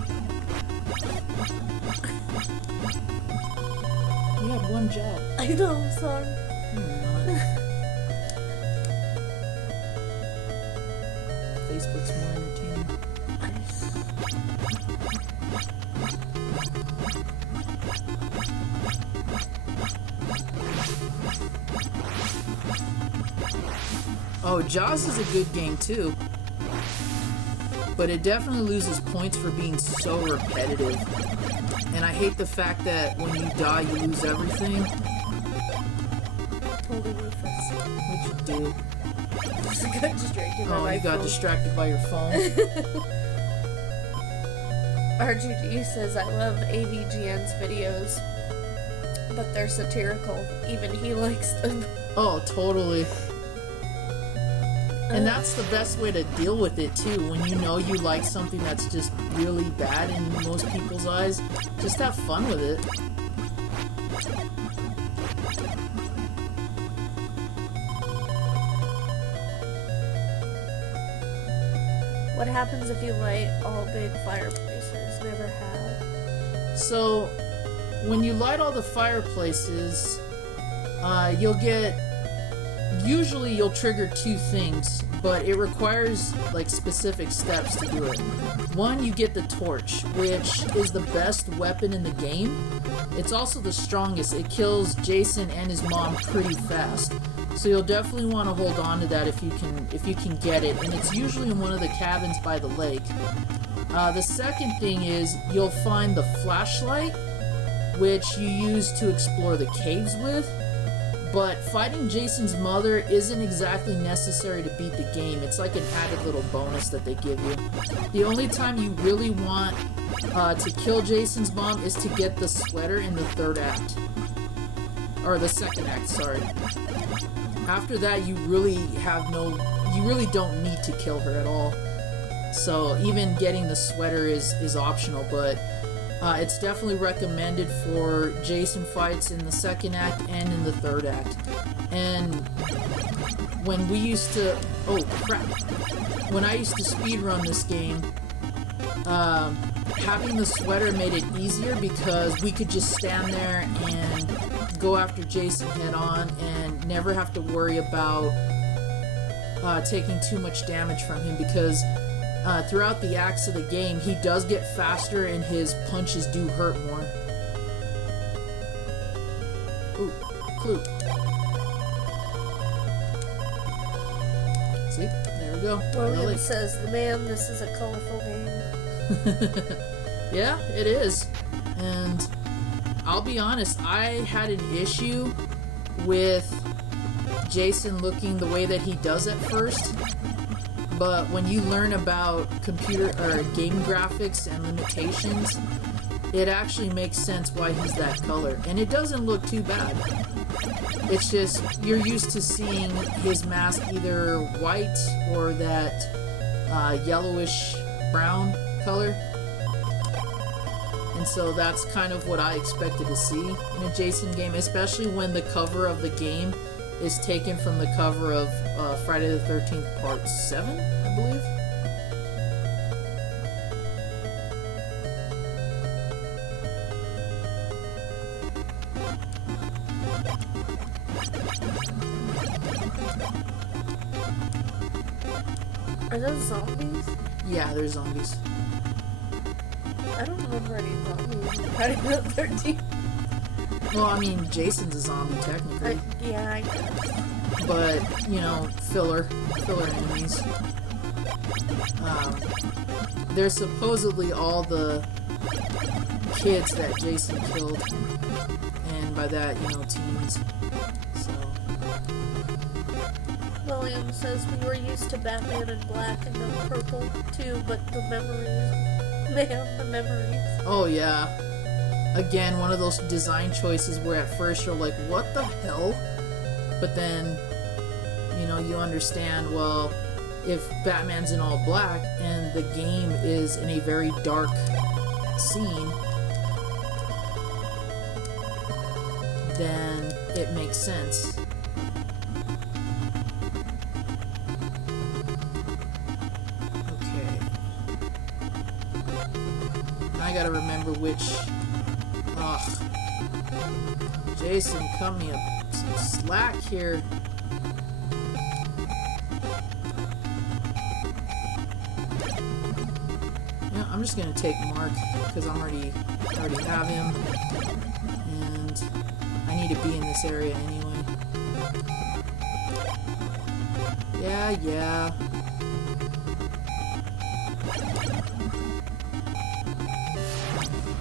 You had one job. I know, I'm sorry. You're not. Facebook's more entertaining. Oh, Jaws is a good game too. But it definitely loses points for being so repetitive. And I hate the fact that when you die, you lose everything. Totally Rufus. What'd you do? Just got distracted by Oh, my you got phone. distracted by your phone. RGG says, I love AVGN's videos, but they're satirical. Even he likes them. Oh, totally. And that's the best way to deal with it too. When you know you like something that's just really bad in most people's eyes, just have fun with it. What happens if you light all big fireplaces? Never have. So, when you light all the fireplaces, you'll get usually you'll trigger two things, but it requires like specific steps to do it. One, you get the torch, which is the best weapon in the game. It's also the strongest. It kills Jason and his mom pretty fast. So you'll definitely want to hold on to that if you can get it, and it's usually in one of the cabins by the lake. The second thing is you'll find the flashlight, which you use to explore the caves with. But fighting Jason's mother isn't exactly necessary to beat the game. It's like an added little bonus that they give you. The only time you really want to kill Jason's mom is to get the sweater in the third act. Or the second act, sorry. After that, you really don't need to kill her at all. So even getting the sweater is optional, but it's definitely recommended for Jason fights in the second act and in the third act. And when we used to... Oh, crap. When I used to speedrun this game, having the sweater made it easier because we could just stand there and go after Jason head on and never have to worry about taking too much damage from him, because throughout the acts of the game, he does get faster and his punches do hurt more. Ooh, clue. See? There we go. William says, "Man, this is a colorful game." Yeah, it is. And I'll be honest, I had an issue with Jason looking the way that he does at first. But when you learn about computer or game graphics and limitations, it actually makes sense why he's that color. And it doesn't look too bad. It's just, you're used to seeing his mask either white or that yellowish brown color. And so that's kind of what I expected to see in a Jason game, especially when the cover of the game is taken from the cover of Friday the 13th Part 7, I believe. Are those zombies? Yeah, they're zombies. I don't remember any zombies in Friday the 13th. Well, I mean, Jason's a zombie, technically. Yeah, I guess. But, you know, filler enemies. They're supposedly all the kids that Jason killed. And by that, you know, teens. So. William says we were used to Batman in black and no purple too, but the memories. Man, the memories. Oh, yeah. Again, one of those design choices where at first you're like, what the hell? But then, you know, you understand, well, if Batman's in all black and the game is in a very dark scene, then it makes sense. Okay. I gotta remember which... Ugh. Jason, cut me some slack here. Yeah, I'm just gonna take Mark because I already have him, and I need to be in this area anyway. Yeah.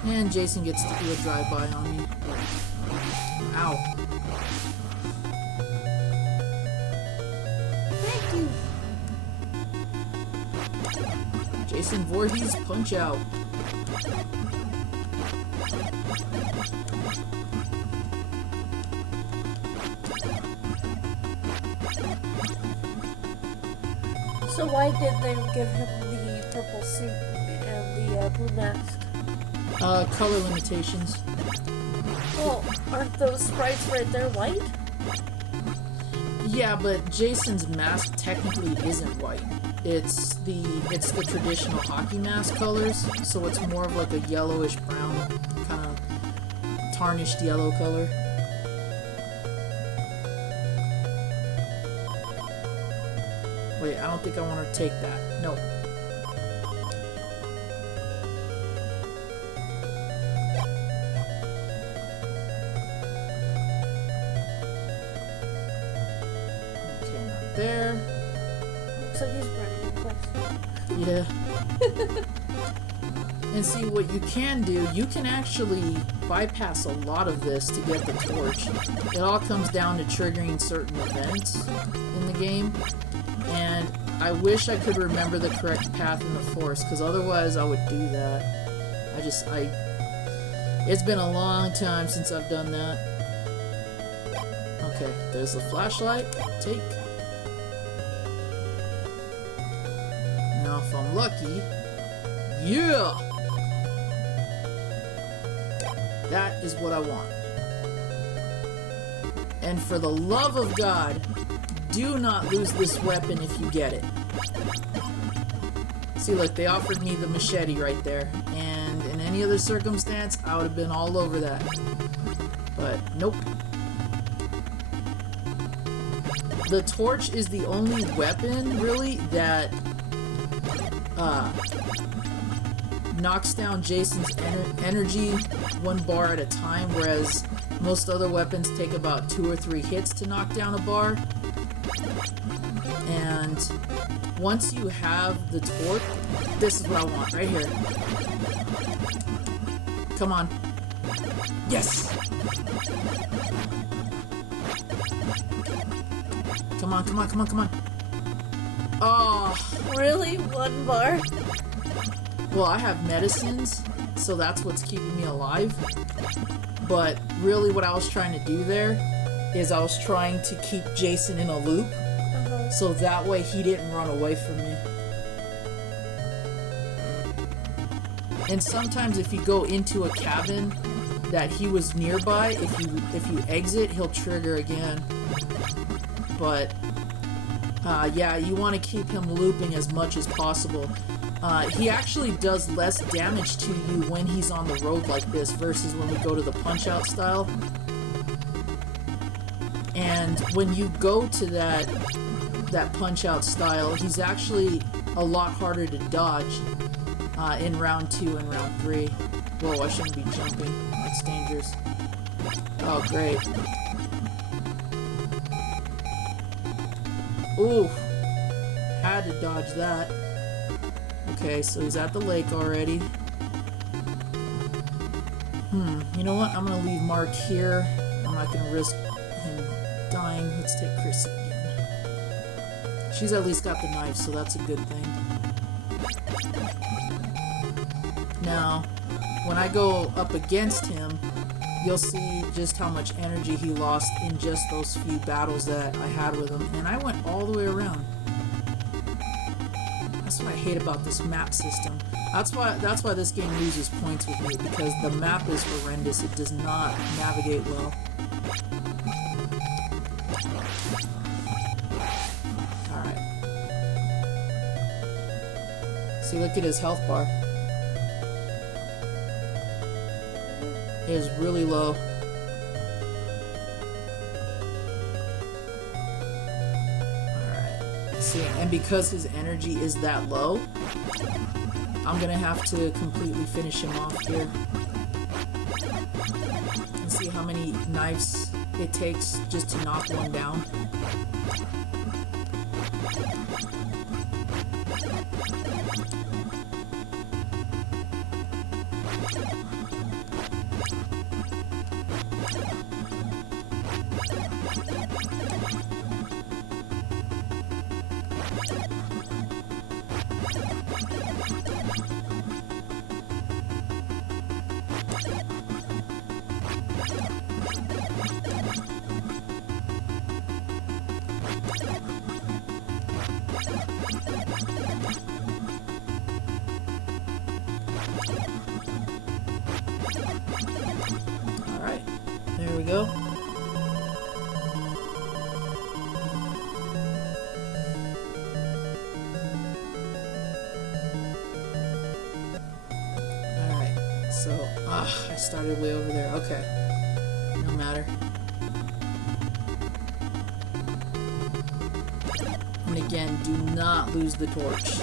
And Jason gets to do a drive-by on me. Ow. Thank you. Jason Vorhees, punch out. So why did they give him the purple suit and the blue mask? Color limitations. Well, aren't those sprites right there white? Yeah, but Jason's mask technically isn't white. It's the traditional hockey mask colors, so it's more of like a yellowish brown, kind of tarnished yellow color. Wait, I don't think I want to take that. Nope. Okay, not there. Looks like he's running in place. Yeah. And see, what you can do, you can actually bypass a lot of this to get the torch. It all comes down to triggering certain events in the game. And I wish I could remember the correct path in the forest, because otherwise I would do that. It's been a long time since I've done that. Okay, there's the flashlight. Take. Now if I'm lucky, yeah! That is what I want. And for the love of God, do not lose this weapon if you get it. See, look, they offered me the machete right there. And in any other circumstance, I would have been all over that. But, nope. The torch is the only weapon, really, that knocks down Jason's energy 1 bar at a time, whereas most other weapons take about 2 or 3 hits to knock down a bar. And once you have the torch, this is what I want right here. Come on. Yes! Come on, come on, come on, come on. Oh. Really? 1 bar? Well, I have medicines, so that's what's keeping me alive. But really what I was trying to do there is I was trying to keep Jason in a loop, so that way he didn't run away from me. And sometimes if you go into a cabin that he was nearby, if you exit, he'll trigger again. But yeah, you want to keep him looping as much as possible. He actually does less damage to you when he's on the road like this versus when we go to the punch-out style. And when you go to that punch-out style, he's actually a lot harder to dodge in round 2 and round 3. Whoa, I shouldn't be jumping. That's dangerous. Oh, great. Ooh, had to dodge that. Okay, so he's at the lake already. You know what? I'm gonna leave Mark here. I'm not gonna risk him dying. Let's take Chris again. She's at least got the knife, so that's a good thing. Now, when I go up against him, you'll see just how much energy he lost in just those few battles that I had with him. And I went all the way around. That's what I hate about this map system. That's why this game loses points with me, because the map is horrendous. It does not navigate well. Alright. See, look at his health bar. It is really low. And because his energy is that low, I'm gonna have to completely finish him off here. And see how many knives it takes just to knock one down. Alright, there we go. Alright, so, I started way over there. Okay, no matter. I'm gonna again, do not lose the torch.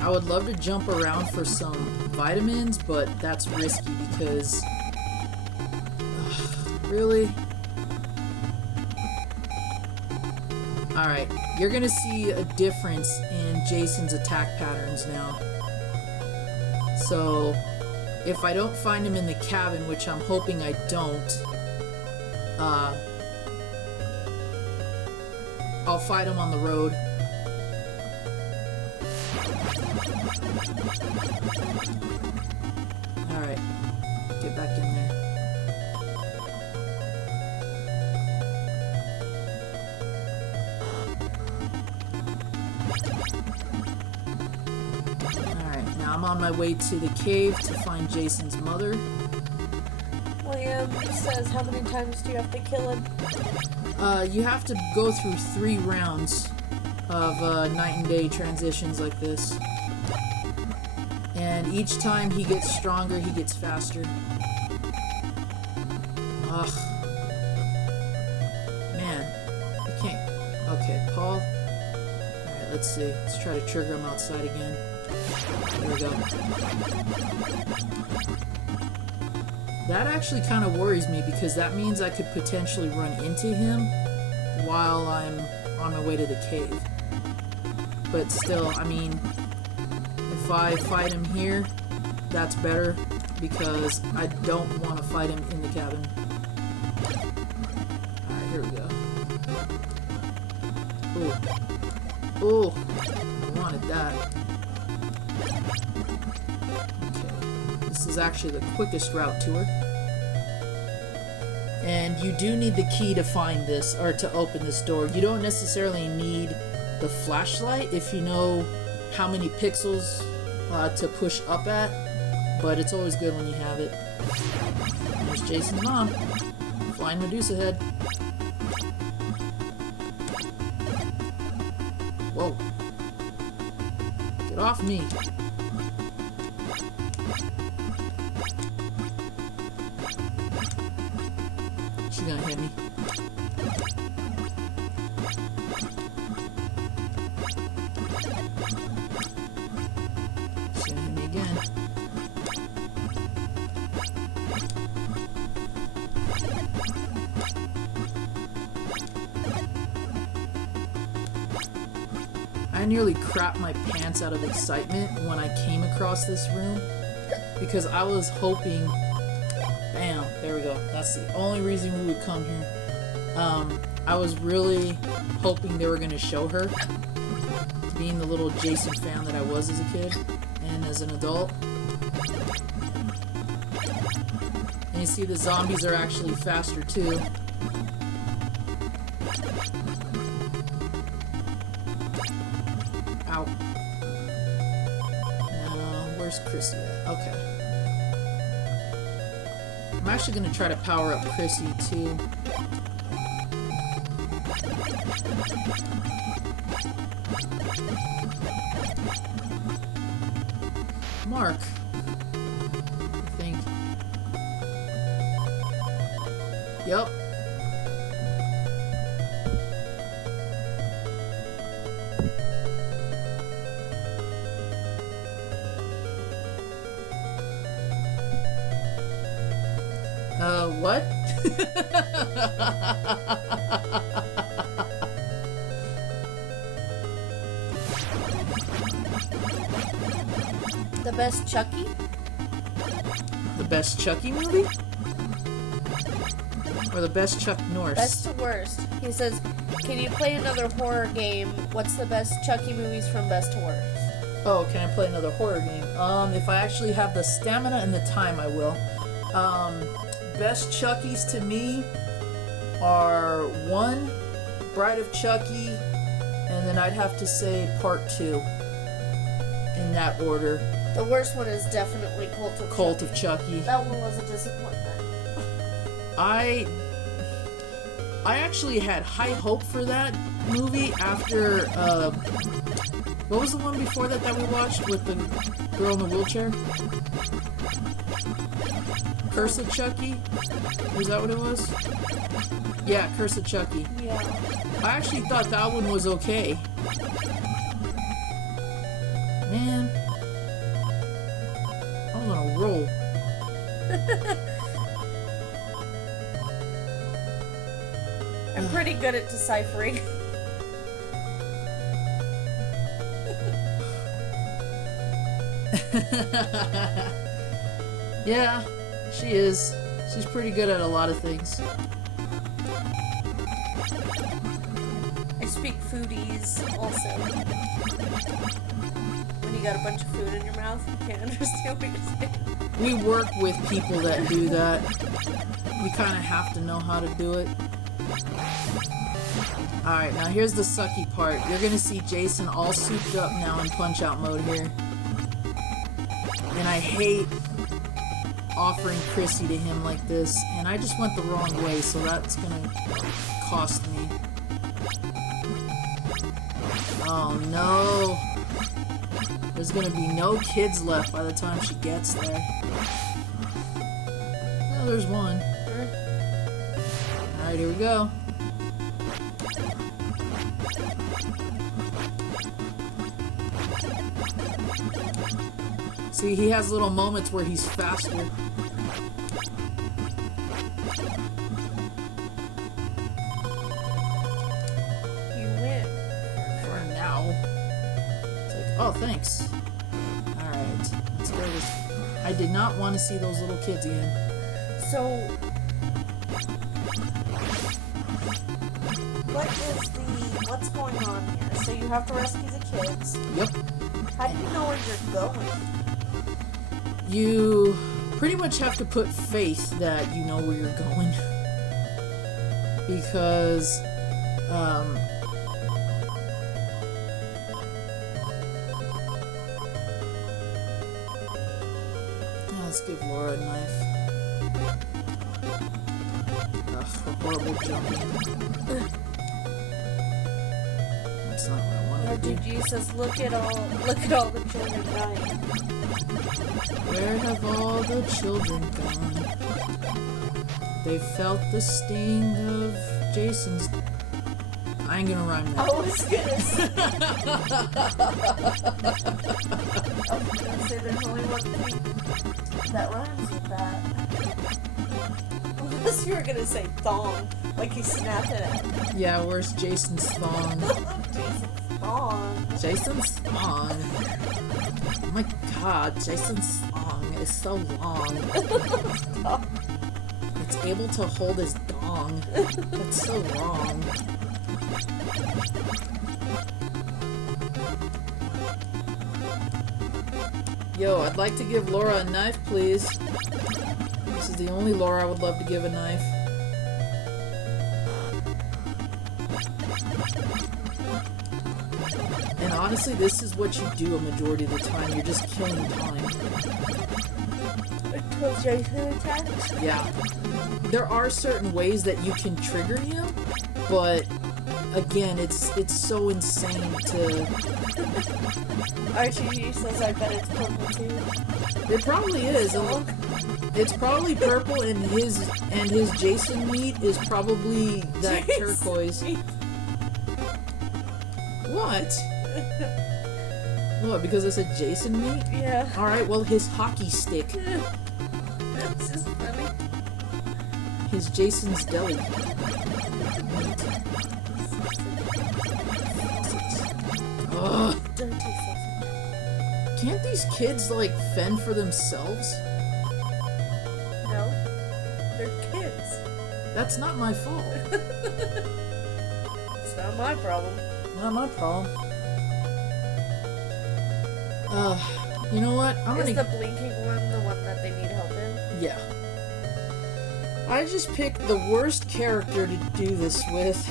I would love to jump around for some vitamins, but that's risky because... really? Alright, you're gonna see a difference in Jason's attack patterns now. So, if I don't find him in the cabin, which I'm hoping I don't, I'll fight him on the road. Alright, get back in there. Alright, now I'm on my way to the cave to find Jason's mother. William says, how many times do you have to kill him? You have to go through 3 rounds of night and day transitions like this. And each time he gets stronger, he gets faster. Ugh. Man. I can't... Okay, Paul. Alright, let's see. Let's try to trigger him outside again. There we go. That actually kind of worries me because that means I could potentially run into him while I'm on my way to the cave. But still, I mean, if I fight him here, that's better because I don't want to fight him in the cabin. Alright, here we go. Ooh. Ooh. I wanted that. Okay. This is actually the quickest route to her. And you do need the key to find this, or to open this door. You don't necessarily need the flashlight if you know how many pixels to push up at, but it's always good when you have it. There's Jason's mom. Flying Medusa head. Whoa. Get off me. She's gonna hit me. She's gonna hit me again. I nearly crapped my pants out of excitement when I came across this room because I was hoping... Bam, there we go. That's the only reason we would come here. I was really hoping they were going to show her, being the little Jason fan that I was as a kid and as an adult. And you see the zombies are actually faster too. Ow. Now, where's Chrissy at? Okay. I'm actually going to try to power up Chrissy too. Mark, I think. Yep. What? The best Chucky? The best Chucky movie? Or the best Chuck Norris? Best to worst. He says, can you play another horror game? What's the best Chucky movies from best to worst? Oh, can I play another horror game? If I actually have the stamina and the time, I will. Best Chuckies to me are 1, Bride of Chucky, and then I'd have to say Part 2. In that order. The worst one is definitely Cult of Chucky. That one was a disappointment. I actually had high hope for that movie after, what was the one before that we watched with the girl in the wheelchair? Curse of Chucky? Was that what it was? Yeah, Curse of Chucky. Yeah. I actually thought that one was okay. Man. I'm on a roll. I'm pretty good at deciphering. Yeah, she is. She's pretty good at a lot of things. I speak foodies also. When you got a bunch of food in your mouth, you can't understand what you're saying. We work with people that do that. We kind of have to know how to do it. Alright, now here's the sucky part. You're gonna see Jason all souped up now in Punch-Out mode here. And I hate offering Chrissy to him like this. And I just went the wrong way, so that's gonna cost me. Oh no. There's gonna be no kids left by the time she gets there. Oh, there's one. Alright, here we go. See, he has little moments where he's faster. You win. For now. It's like, oh, thanks. Alright, let's go this. I did not want to see those little kids again. So, what's going on here? So you have to rescue the kids. Yep. How do you know where you're going? You pretty much have to put faith that you know where you're going. Because, let's give Laura a knife. Ugh, her horrible jumping. That's not what I wanted to do. Dude, Jesus, look at all the children dying. Where have all the children gone? They felt the sting of Jason's. I ain't gonna rhyme I that. was gonna say there's only one thing that rhymes with that. Unless you were gonna say thong, like he snapped it at. Yeah, where's Jason's thong? Jason's thong. Jason's thong. Oh my god, Jason's thong is so long. It's able to hold his dong. That's so long. Yo, I'd like to give Laura a knife, please. This is the only Laura I would love to give a knife. And honestly, this is what you do a majority of the time. You're just killing time. Until Jason attacks? Yeah. There are certain ways that you can trigger him, but again, it's so insane to... RTG says I bet it's purple too. It probably is. It's probably purple, and his Jason meat is probably that turquoise. What? What, because I said Jason meat? Yeah. Alright, well, his hockey stick. That's just funny. His Jason's deli. Ugh. Dirty sausage. Can't these kids, like, fend for themselves? No. They're kids. That's not my fault. It's not my problem. Not my problem. You know what? Is the blinking one the one that they need help in? Yeah. I just picked the worst character to do this with.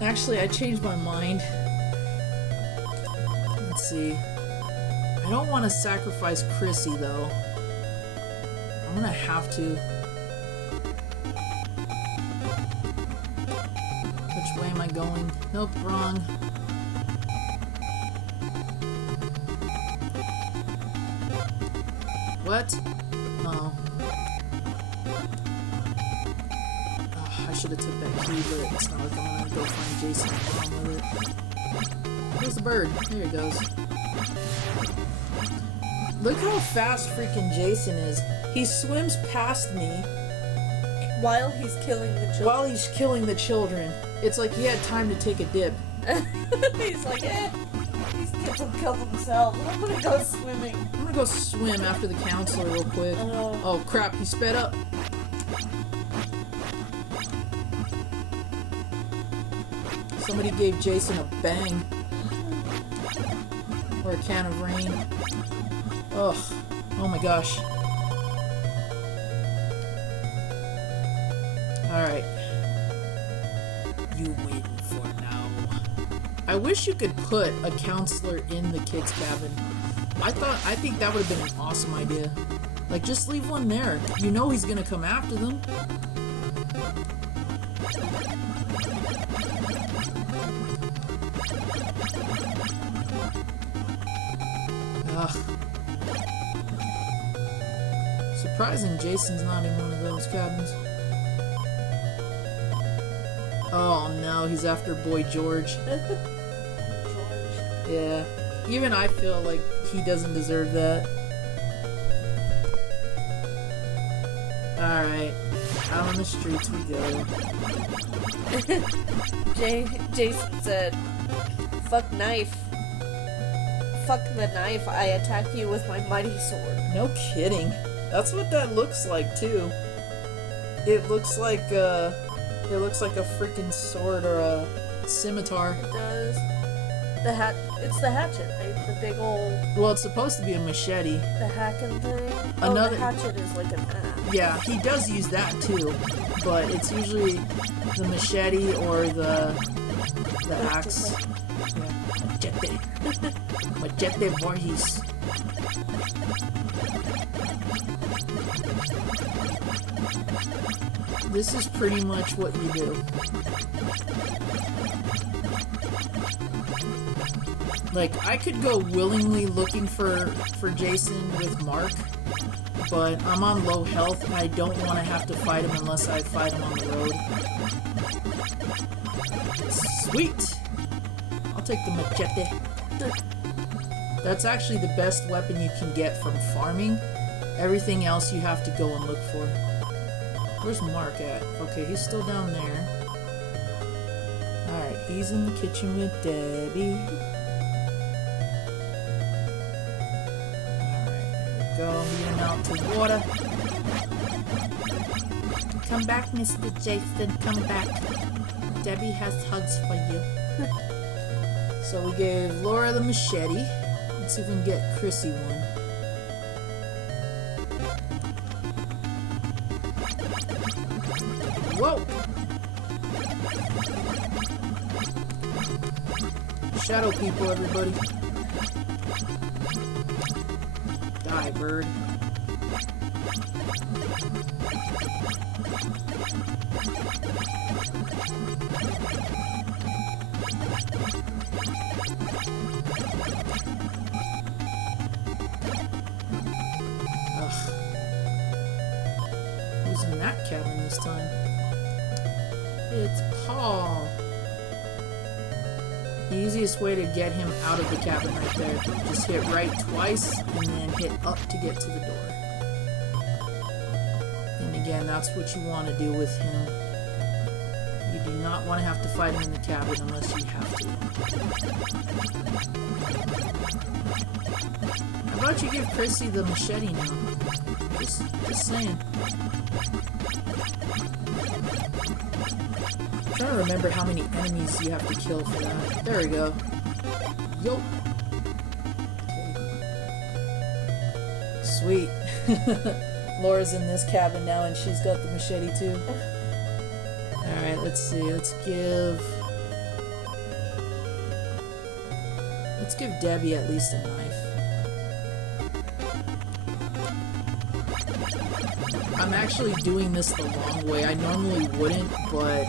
Actually, I changed my mind. Let's see. I don't want to sacrifice Chrissy, though. I'm gonna have to. Which way am I going? Nope, wrong. What? Oh. I should have took that key, but it's not like I'm gonna go find Jason and bomb with it. Where's the bird? There it goes. Look how fast freaking Jason is. He swims past me While he's killing the children. while he's killing the children. It's like he had time to take a dip. He's like, these kids will kill themselves. I'm gonna go swimming. I'm gonna go swim after the counselor real quick. Oh crap, he sped up. Somebody gave Jason a bang. Or a can of rain. Ugh. Oh my gosh. Alright. You win for now. I wish you could put a counselor in the kids' cabin. I think that would have been an awesome idea. Like, just leave one there. You know he's gonna come after them. Ugh. Surprising Jason's not in one of those cabins. Oh no, he's after boy George. Yeah. Even I feel like he doesn't deserve that. Alright. Out on the streets we go. Jason said, "Fuck knife. Fuck the knife. I attack you with my mighty sword." No kidding. That's what that looks like too. It looks like a freaking sword or a scimitar. It does. It's the hatchet, right? The big old. Well, it's supposed to be a machete. The hacking thing. Another- the hatchet is like an axe. Yeah, he does use that too, but it's usually the machete or the axe. Yeah. Machete Vorhees. This is pretty much what you do. Like, I could go willingly looking for Jason with Mark, but I'm on low health and I don't want to have to fight him unless I fight him on the road. Sweet! I'll take the machete. That's actually the best weapon you can get from farming. Everything else you have to go and look for. Where's Mark at? Okay, he's still down there. Alright, he's in the kitchen with Debbie. Alright, there we go. Lead him out to water. Come back, Mr. Jason. Come back. Debbie has hugs for you. So we gave Laura the machete. Let's see if we can get Chrissy one. Whoa! Shadow people, everybody. Die, bird. Ugh. Who's in that cabin this time? It's Paul. The easiest way to get him out of the cabin right there. Just hit right twice and then hit up to get to the door. And again, that's what you want to do with him. You do not want to have to fight him in the cabin unless you have to. How about you give Chrissy the machete now? Just saying. I'm trying to remember how many enemies you have to kill for that. There we go. Yo. Okay. Sweet. Laura's in this cabin now and she's got the machete too. Alright, let's see. Let's give Debbie at least a knife. I'm actually doing this the wrong way. I normally wouldn't, but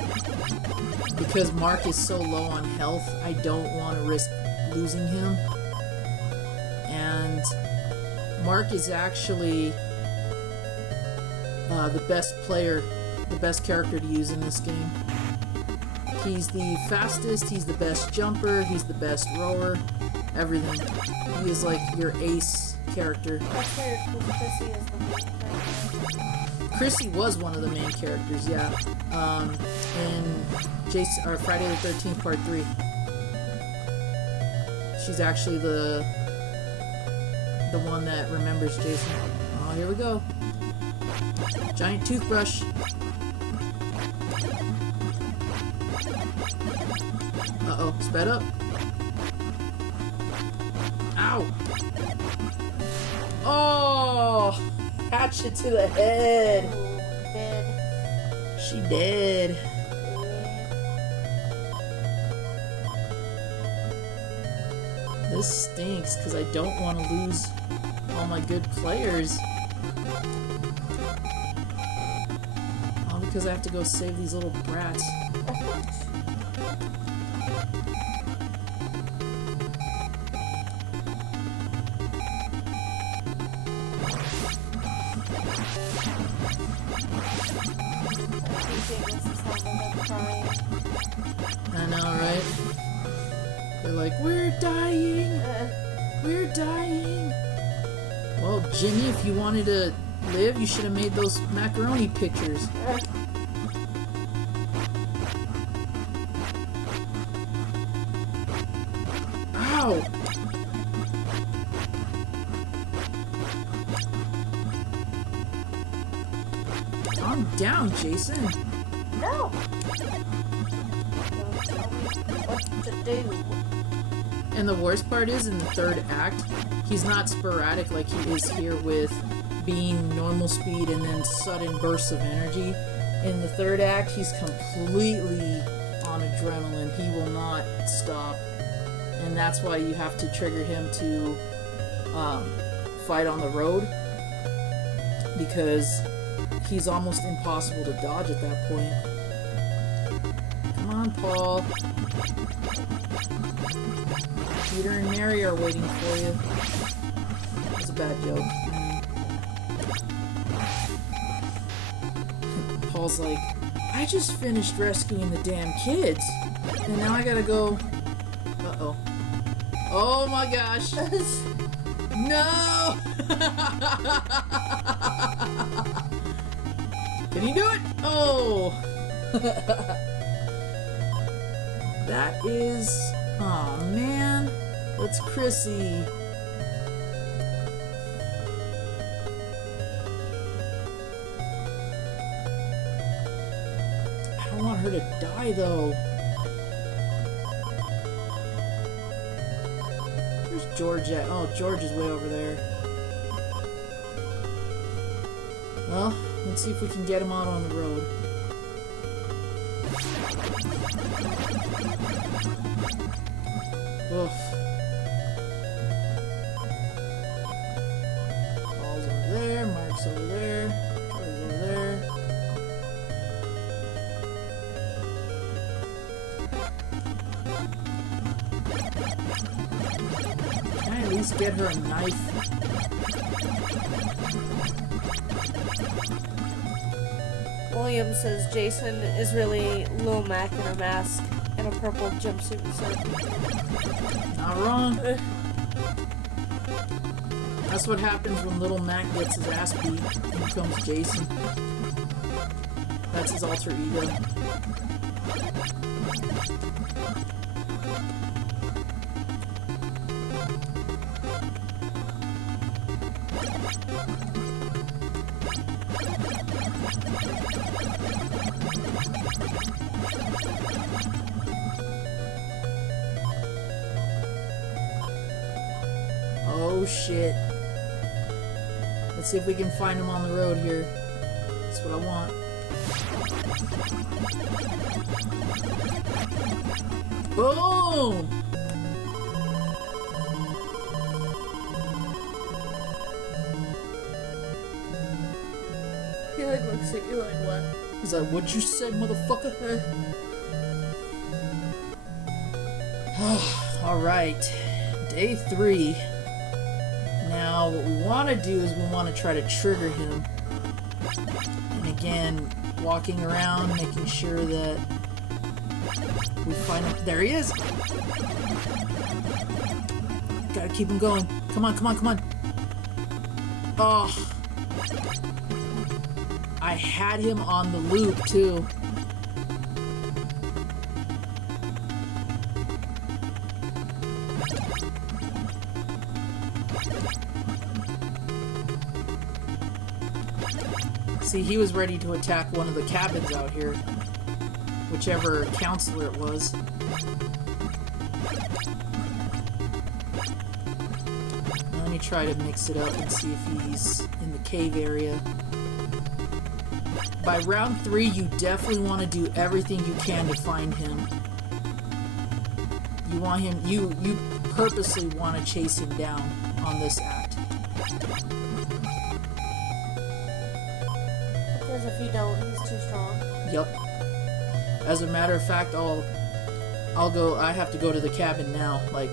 because Mark is so low on health, I don't want to risk losing him. And Mark is actually the best player, the best character to use in this game. He's the fastest, he's the best jumper, he's the best rower, everything. He is like your ace character. That's weird because Chrissy is the main character. Chrissy was one of the main characters, yeah. In Friday the 13th Part 3. She's actually the one that remembers Jason. Oh, here we go. Giant toothbrush. Uh-oh, sped up. Ow! Oh! Hatchet to the head. Dead. She dead. This stinks because I don't want to lose all my good players. All because I have to go save these little brats. I know, right? They're like, we're dying! We're dying! Well, Jimmy, if you wanted to live, you should have made those macaroni pictures. Ow! Calm down, Jason. No! Don't tell me what to do. And the worst part is, in the third act, he's not sporadic like he is here with being normal speed and then sudden bursts of energy. In the third act, he's completely on adrenaline. He will not stop. And that's why you have to trigger him to fight on the road. Because he's almost impossible to dodge at that point. Come on, Paul. Peter and Mary are waiting for you. That's a bad joke. Paul's like, I just finished rescuing the damn kids. And now I gotta go... Uh-oh. Oh my gosh. No! Can you do it? Oh! That is... Aw, man. That's Chrissy. I don't want her to die, though. Where's George at? Oh, George is way over there. Well, let's see if we can get him out on the road. Oof. Paul's over there, Mark's over there, Troy's over there. Can I at least get her a knife? William says Jason is really Lil Mac in a mask and a purple jumpsuit and suit. Not wrong. That's what happens when Little Mac gets his ass beat and becomes Jason. That's his alter ego. Oh shit. Let's see if we can find him on the road here. That's what I want. Boom! He like looks at you like what? He's like, what'd you say, motherfucker? Alright. Day 3. Now, what we want to do is we want to try to trigger him And again, walking around, making sure that we find him. There he is! Gotta keep him going. Come on, come on, come on. Oh. I had him on the loop, too. See, he was ready to attack one of the cabins out here. Whichever counselor it was. Let me try to mix it up and see if he's in the cave area. By round 3, you definitely want to do everything you can to find him. You want him, you purposely want to chase him down on this act. Because if you don't, he's too strong. Yup. As a matter of fact, I have to go to the cabin now. Like,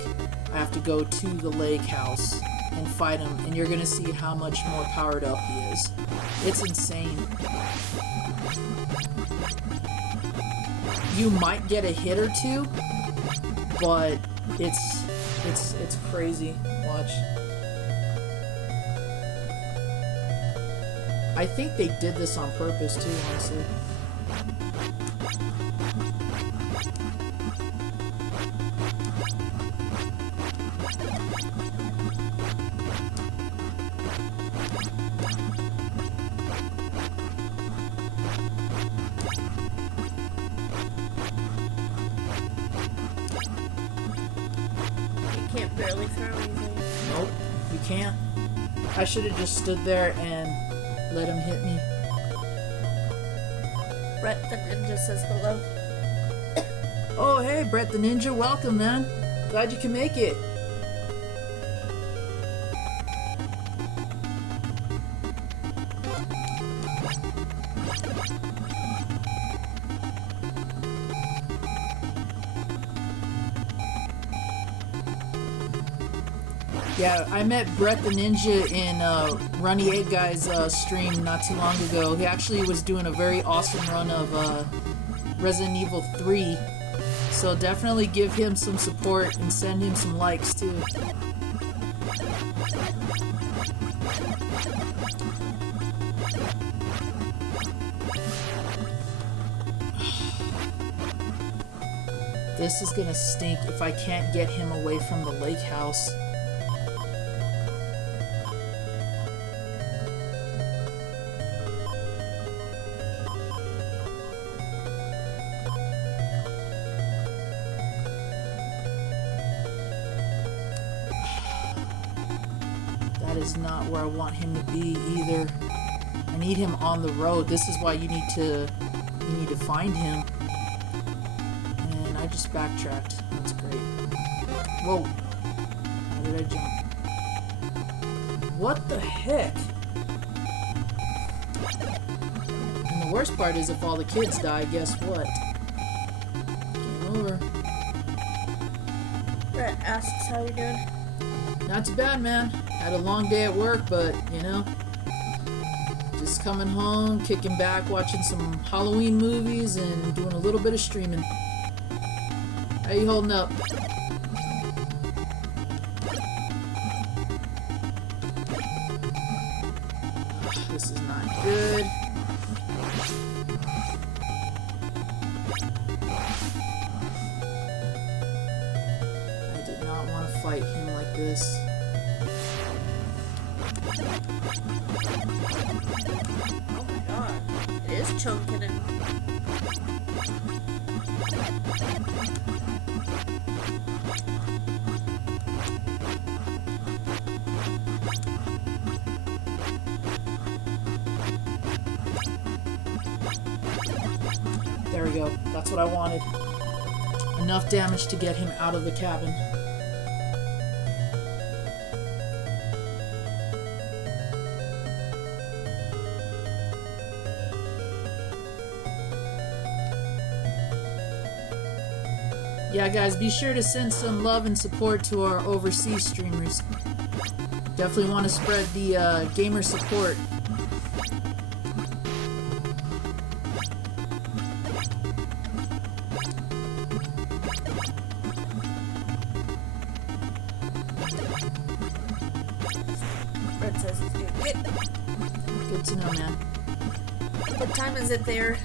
I have to go to the lake house and fight him, and you're gonna see how much more powered up he is. It's insane. You might get a hit or two, but it's crazy. Watch. I think they did this on purpose too, honestly. You can't barely throw anything. Nope, you can't. I should have just stood there and let him hit me. Brett the Ninja says hello. Oh, hey, Brett the Ninja, welcome, man. Glad you can make it. Yeah, I met Brett the Ninja in Runny Egg Guy's stream not too long ago. He actually was doing a very awesome run of Resident Evil 3. So definitely give him some support and send him some likes too. This is gonna stink if I can't get him away from the lake house. That is not where I want him to be either. I need him on the road. This is why you need to find him. And I just backtracked. That's great. Whoa. How did I jump? What the heck? And the worst part is if all the kids die, guess what? Game over. Brett asks how you doing. Not too bad, man. Had a long day at work, but, you know, just coming home, kicking back, watching some Halloween movies, and doing a little bit of streaming. How you holding up? This is not good. I did not want to fight him like this. Oh my god. It is chunking and... There we go. That's what I wanted. Enough damage to get him out of the cabin. Yeah, guys, be sure to send some love and support to our overseas streamers. Definitely want to spread the gamer support. It says it's doing good. Good to know, man. What time is it there?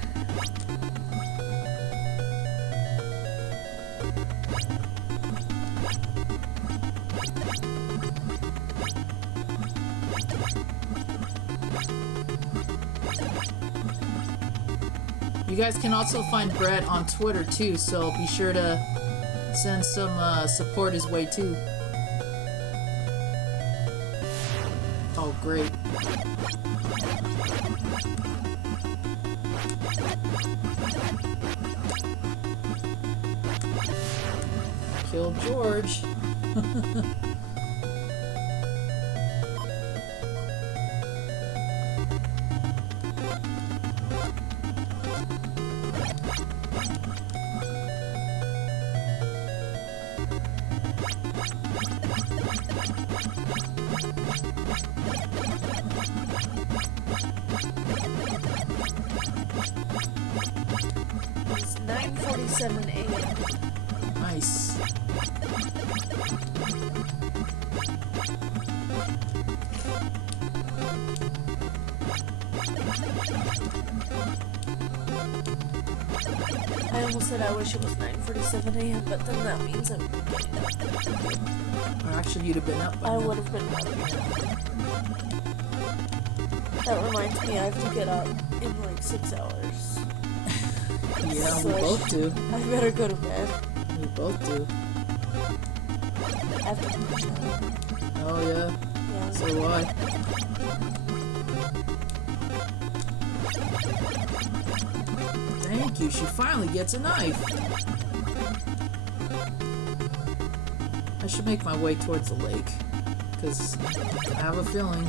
You guys can also find Brett on Twitter too, so be sure to send some support his way too. Oh, great. Killed George. It's 9:47 a.m. Nice. I almost said I wish it was 9:47 a.m., but then that means I'm getting up. Or actually, you'd have been up by I now. would have been up. That reminds me, I have to get up in like 6 hours. Yeah, So we both do. I better go to bed. We both do. I have to take a shower. Oh, yeah. Yeah. So do I. Thank you. She finally gets a knife. I should make my way towards the lake. Because I have a feeling.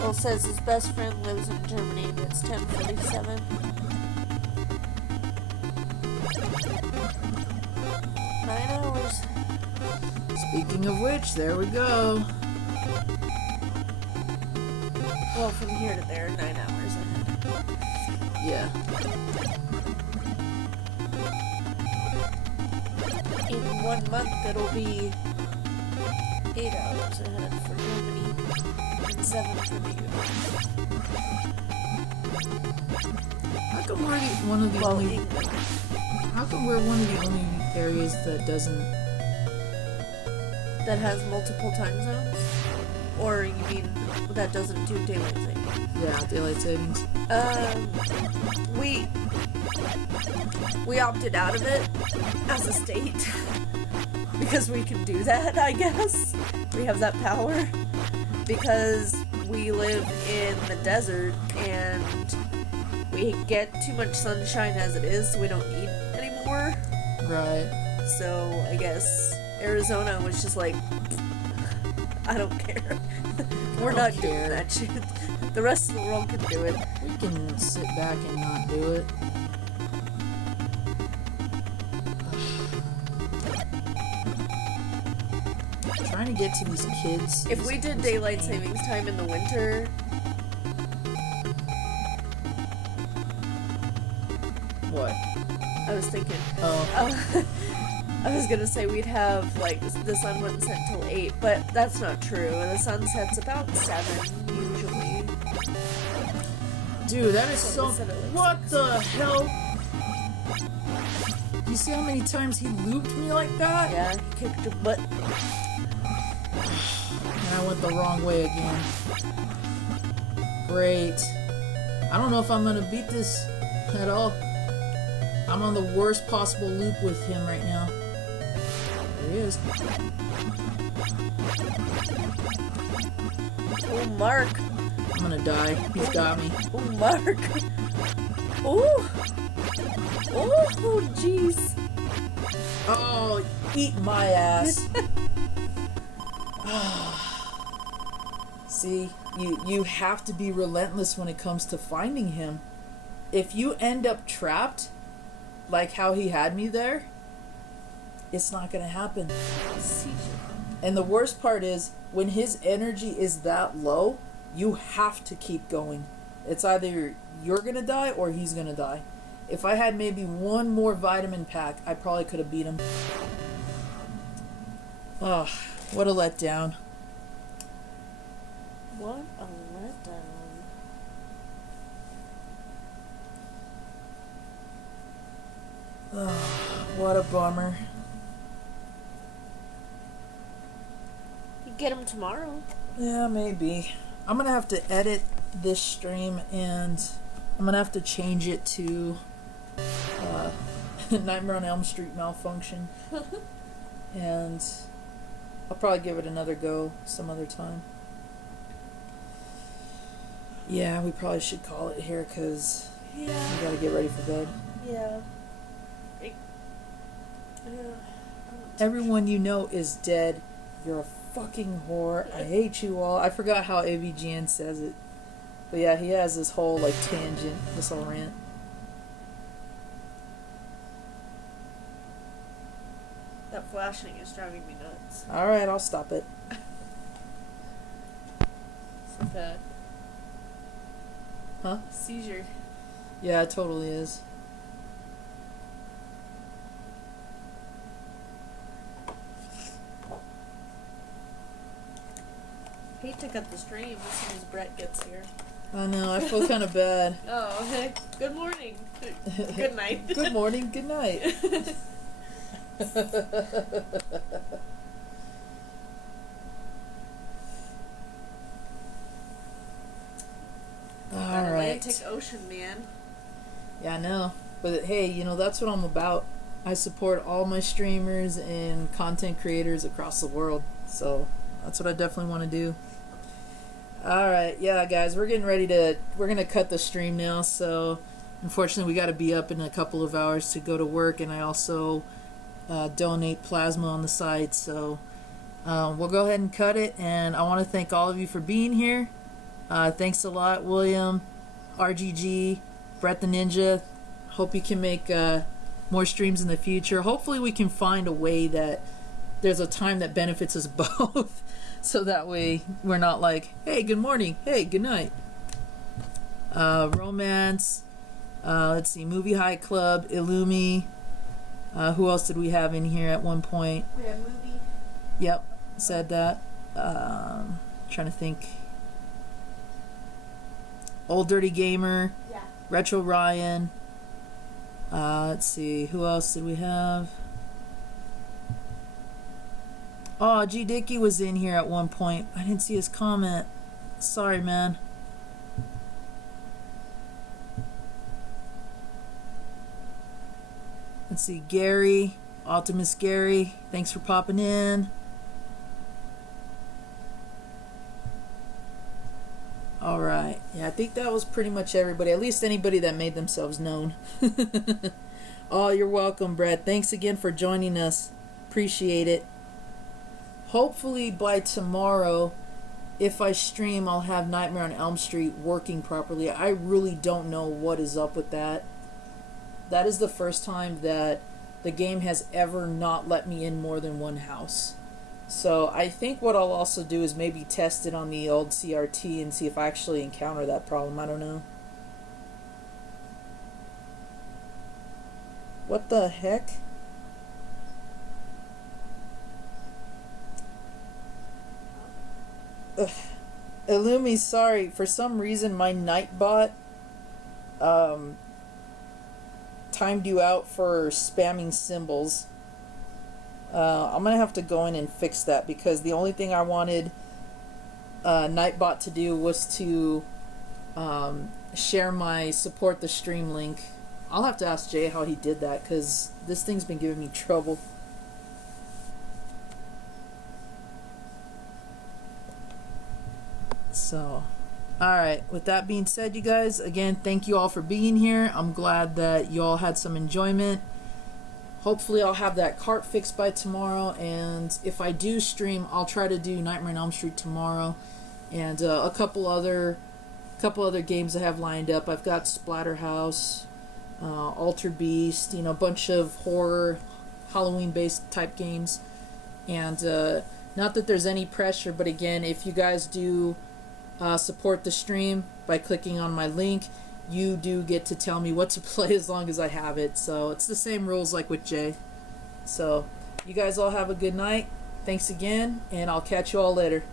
Well, it says his best friend lives in Germany and it's 10:47. Speaking of which, there we go. Well, from here to there, 9 hours ahead. Yeah. In 1 month, it'll be 8 hours ahead for Germany and 7 for the US. How come we're one of the Well, only? England. How come we're one of the only areas that doesn't? That has multiple time zones? Or you mean that doesn't do daylight savings? Yeah, daylight savings. We opted out of it as a state because we can do that, I guess. We have that power because we live in the desert and we get too much sunshine as it is, so we don't need anymore. Right. So I guess Arizona was just like, I don't care. We're not doing that shit. The rest of the world can do it. We can sit back and not do it. Trying to get to these kids. If we did daylight savings time in the winter, What? I was thinking, Oh. I was gonna say we'd have, like, the sun wouldn't set till 8, but that's not true. The sun sets about 7, usually. Dude, that is so. So we set it like What 6. the hell? You see how many times he looped me like that? Yeah, he kicked your butt. And I went the wrong way again. Great. I don't know if I'm gonna beat this at all. I'm on the worst possible loop with him right now. There he is. Oh, Mark. I'm gonna die. He's got me. Oh, Mark. Oh. Oh, jeez. Oh, eat my ass. See, you have to be relentless when it comes to finding him. If you end up trapped, like how he had me there, it's not gonna happen. And the worst part is, when his energy is that low, you have to keep going. It's either you're gonna die or he's gonna die. If I had maybe one more vitamin pack, I probably could have beat him. Oh, what a letdown. What a letdown. What a bummer. You get them tomorrow. Yeah, maybe. I'm gonna have to edit this stream and I'm gonna have to change it to Nightmare on Elm Street malfunction. And I'll probably give it another go some other time. Yeah, we probably should call it here because we gotta get ready for bed. Yeah. Everyone you know is dead. You're a fucking whore. I hate you all. I forgot how AVGN says it. But yeah, he has this whole like tangent, this whole rant. That flashing is driving me nuts. Alright, I'll stop it. It's like a Huh? seizure. Yeah, it totally is. Hate to cut the stream as soon as Brett gets here. I know, I feel kind of bad. Oh, hey. Good morning. Good night. Good morning, good night. That Alright. Atlantic Ocean, man. Yeah, I know. But hey, you know, that's what I'm about. I support all my streamers and content creators across the world. So that's what I definitely want to do. Alright, yeah, guys, we're going to cut the stream now. So unfortunately, we got to be up in a couple of hours to go to work. And I also donate plasma on the side. So we'll go ahead and cut it. And I want to thank all of you for being here. Thanks a lot, William, RGG, Brett the Ninja. Hope you can make more streams in the future. Hopefully we can find a way that there's a time that benefits us both. So that way we're not like, hey, good morning, hey, good night. Romance, let's see, Movie High Club, Illumi. Who else did we have in here at one point? We have movie. Yep, said that. Trying to think. Old Dirty Gamer. Yeah. Retro Ryan. Let's see, who else did we have? Oh, G Dicky was in here at one point. I didn't see his comment. Sorry, man. Let's see, Gary, Optimus Gary. Thanks for popping in. Alright, yeah, I think that was pretty much everybody. At least anybody that made themselves known. Oh, you're welcome, Brett. Thanks again for joining us. Appreciate it. Hopefully by tomorrow, if I stream, I'll have Nightmare on Elm Street working properly. I really don't know what is up with that. That is the first time that the game has ever not let me in more than one house. So I think what I'll also do is maybe test it on the old CRT and see if I actually encounter that problem. I don't know. What the heck? Ugh. Illumi, sorry. For some reason, my Nightbot timed you out for spamming symbols. I'm gonna have to go in and fix that because the only thing I wanted Nightbot to do was to share my support the stream link. I'll have to ask Jay how he did that because this thing's been giving me trouble. So, alright, with that being said, you guys, again, thank you all for being here. I'm glad that you all had some enjoyment. Hopefully I'll have that cart fixed by tomorrow, and if I do stream, I'll try to do Nightmare on Elm Street tomorrow, and a couple other games I have lined up. I've got Splatterhouse, Altered Beast, you know, a bunch of horror, Halloween-based type games, and not that there's any pressure, but again, if you guys do support the stream by clicking on my link, you do get to tell me what to play as long as I have it. So it's the same rules like with Jay. So you guys all have a good night. Thanks again, and I'll catch you all later.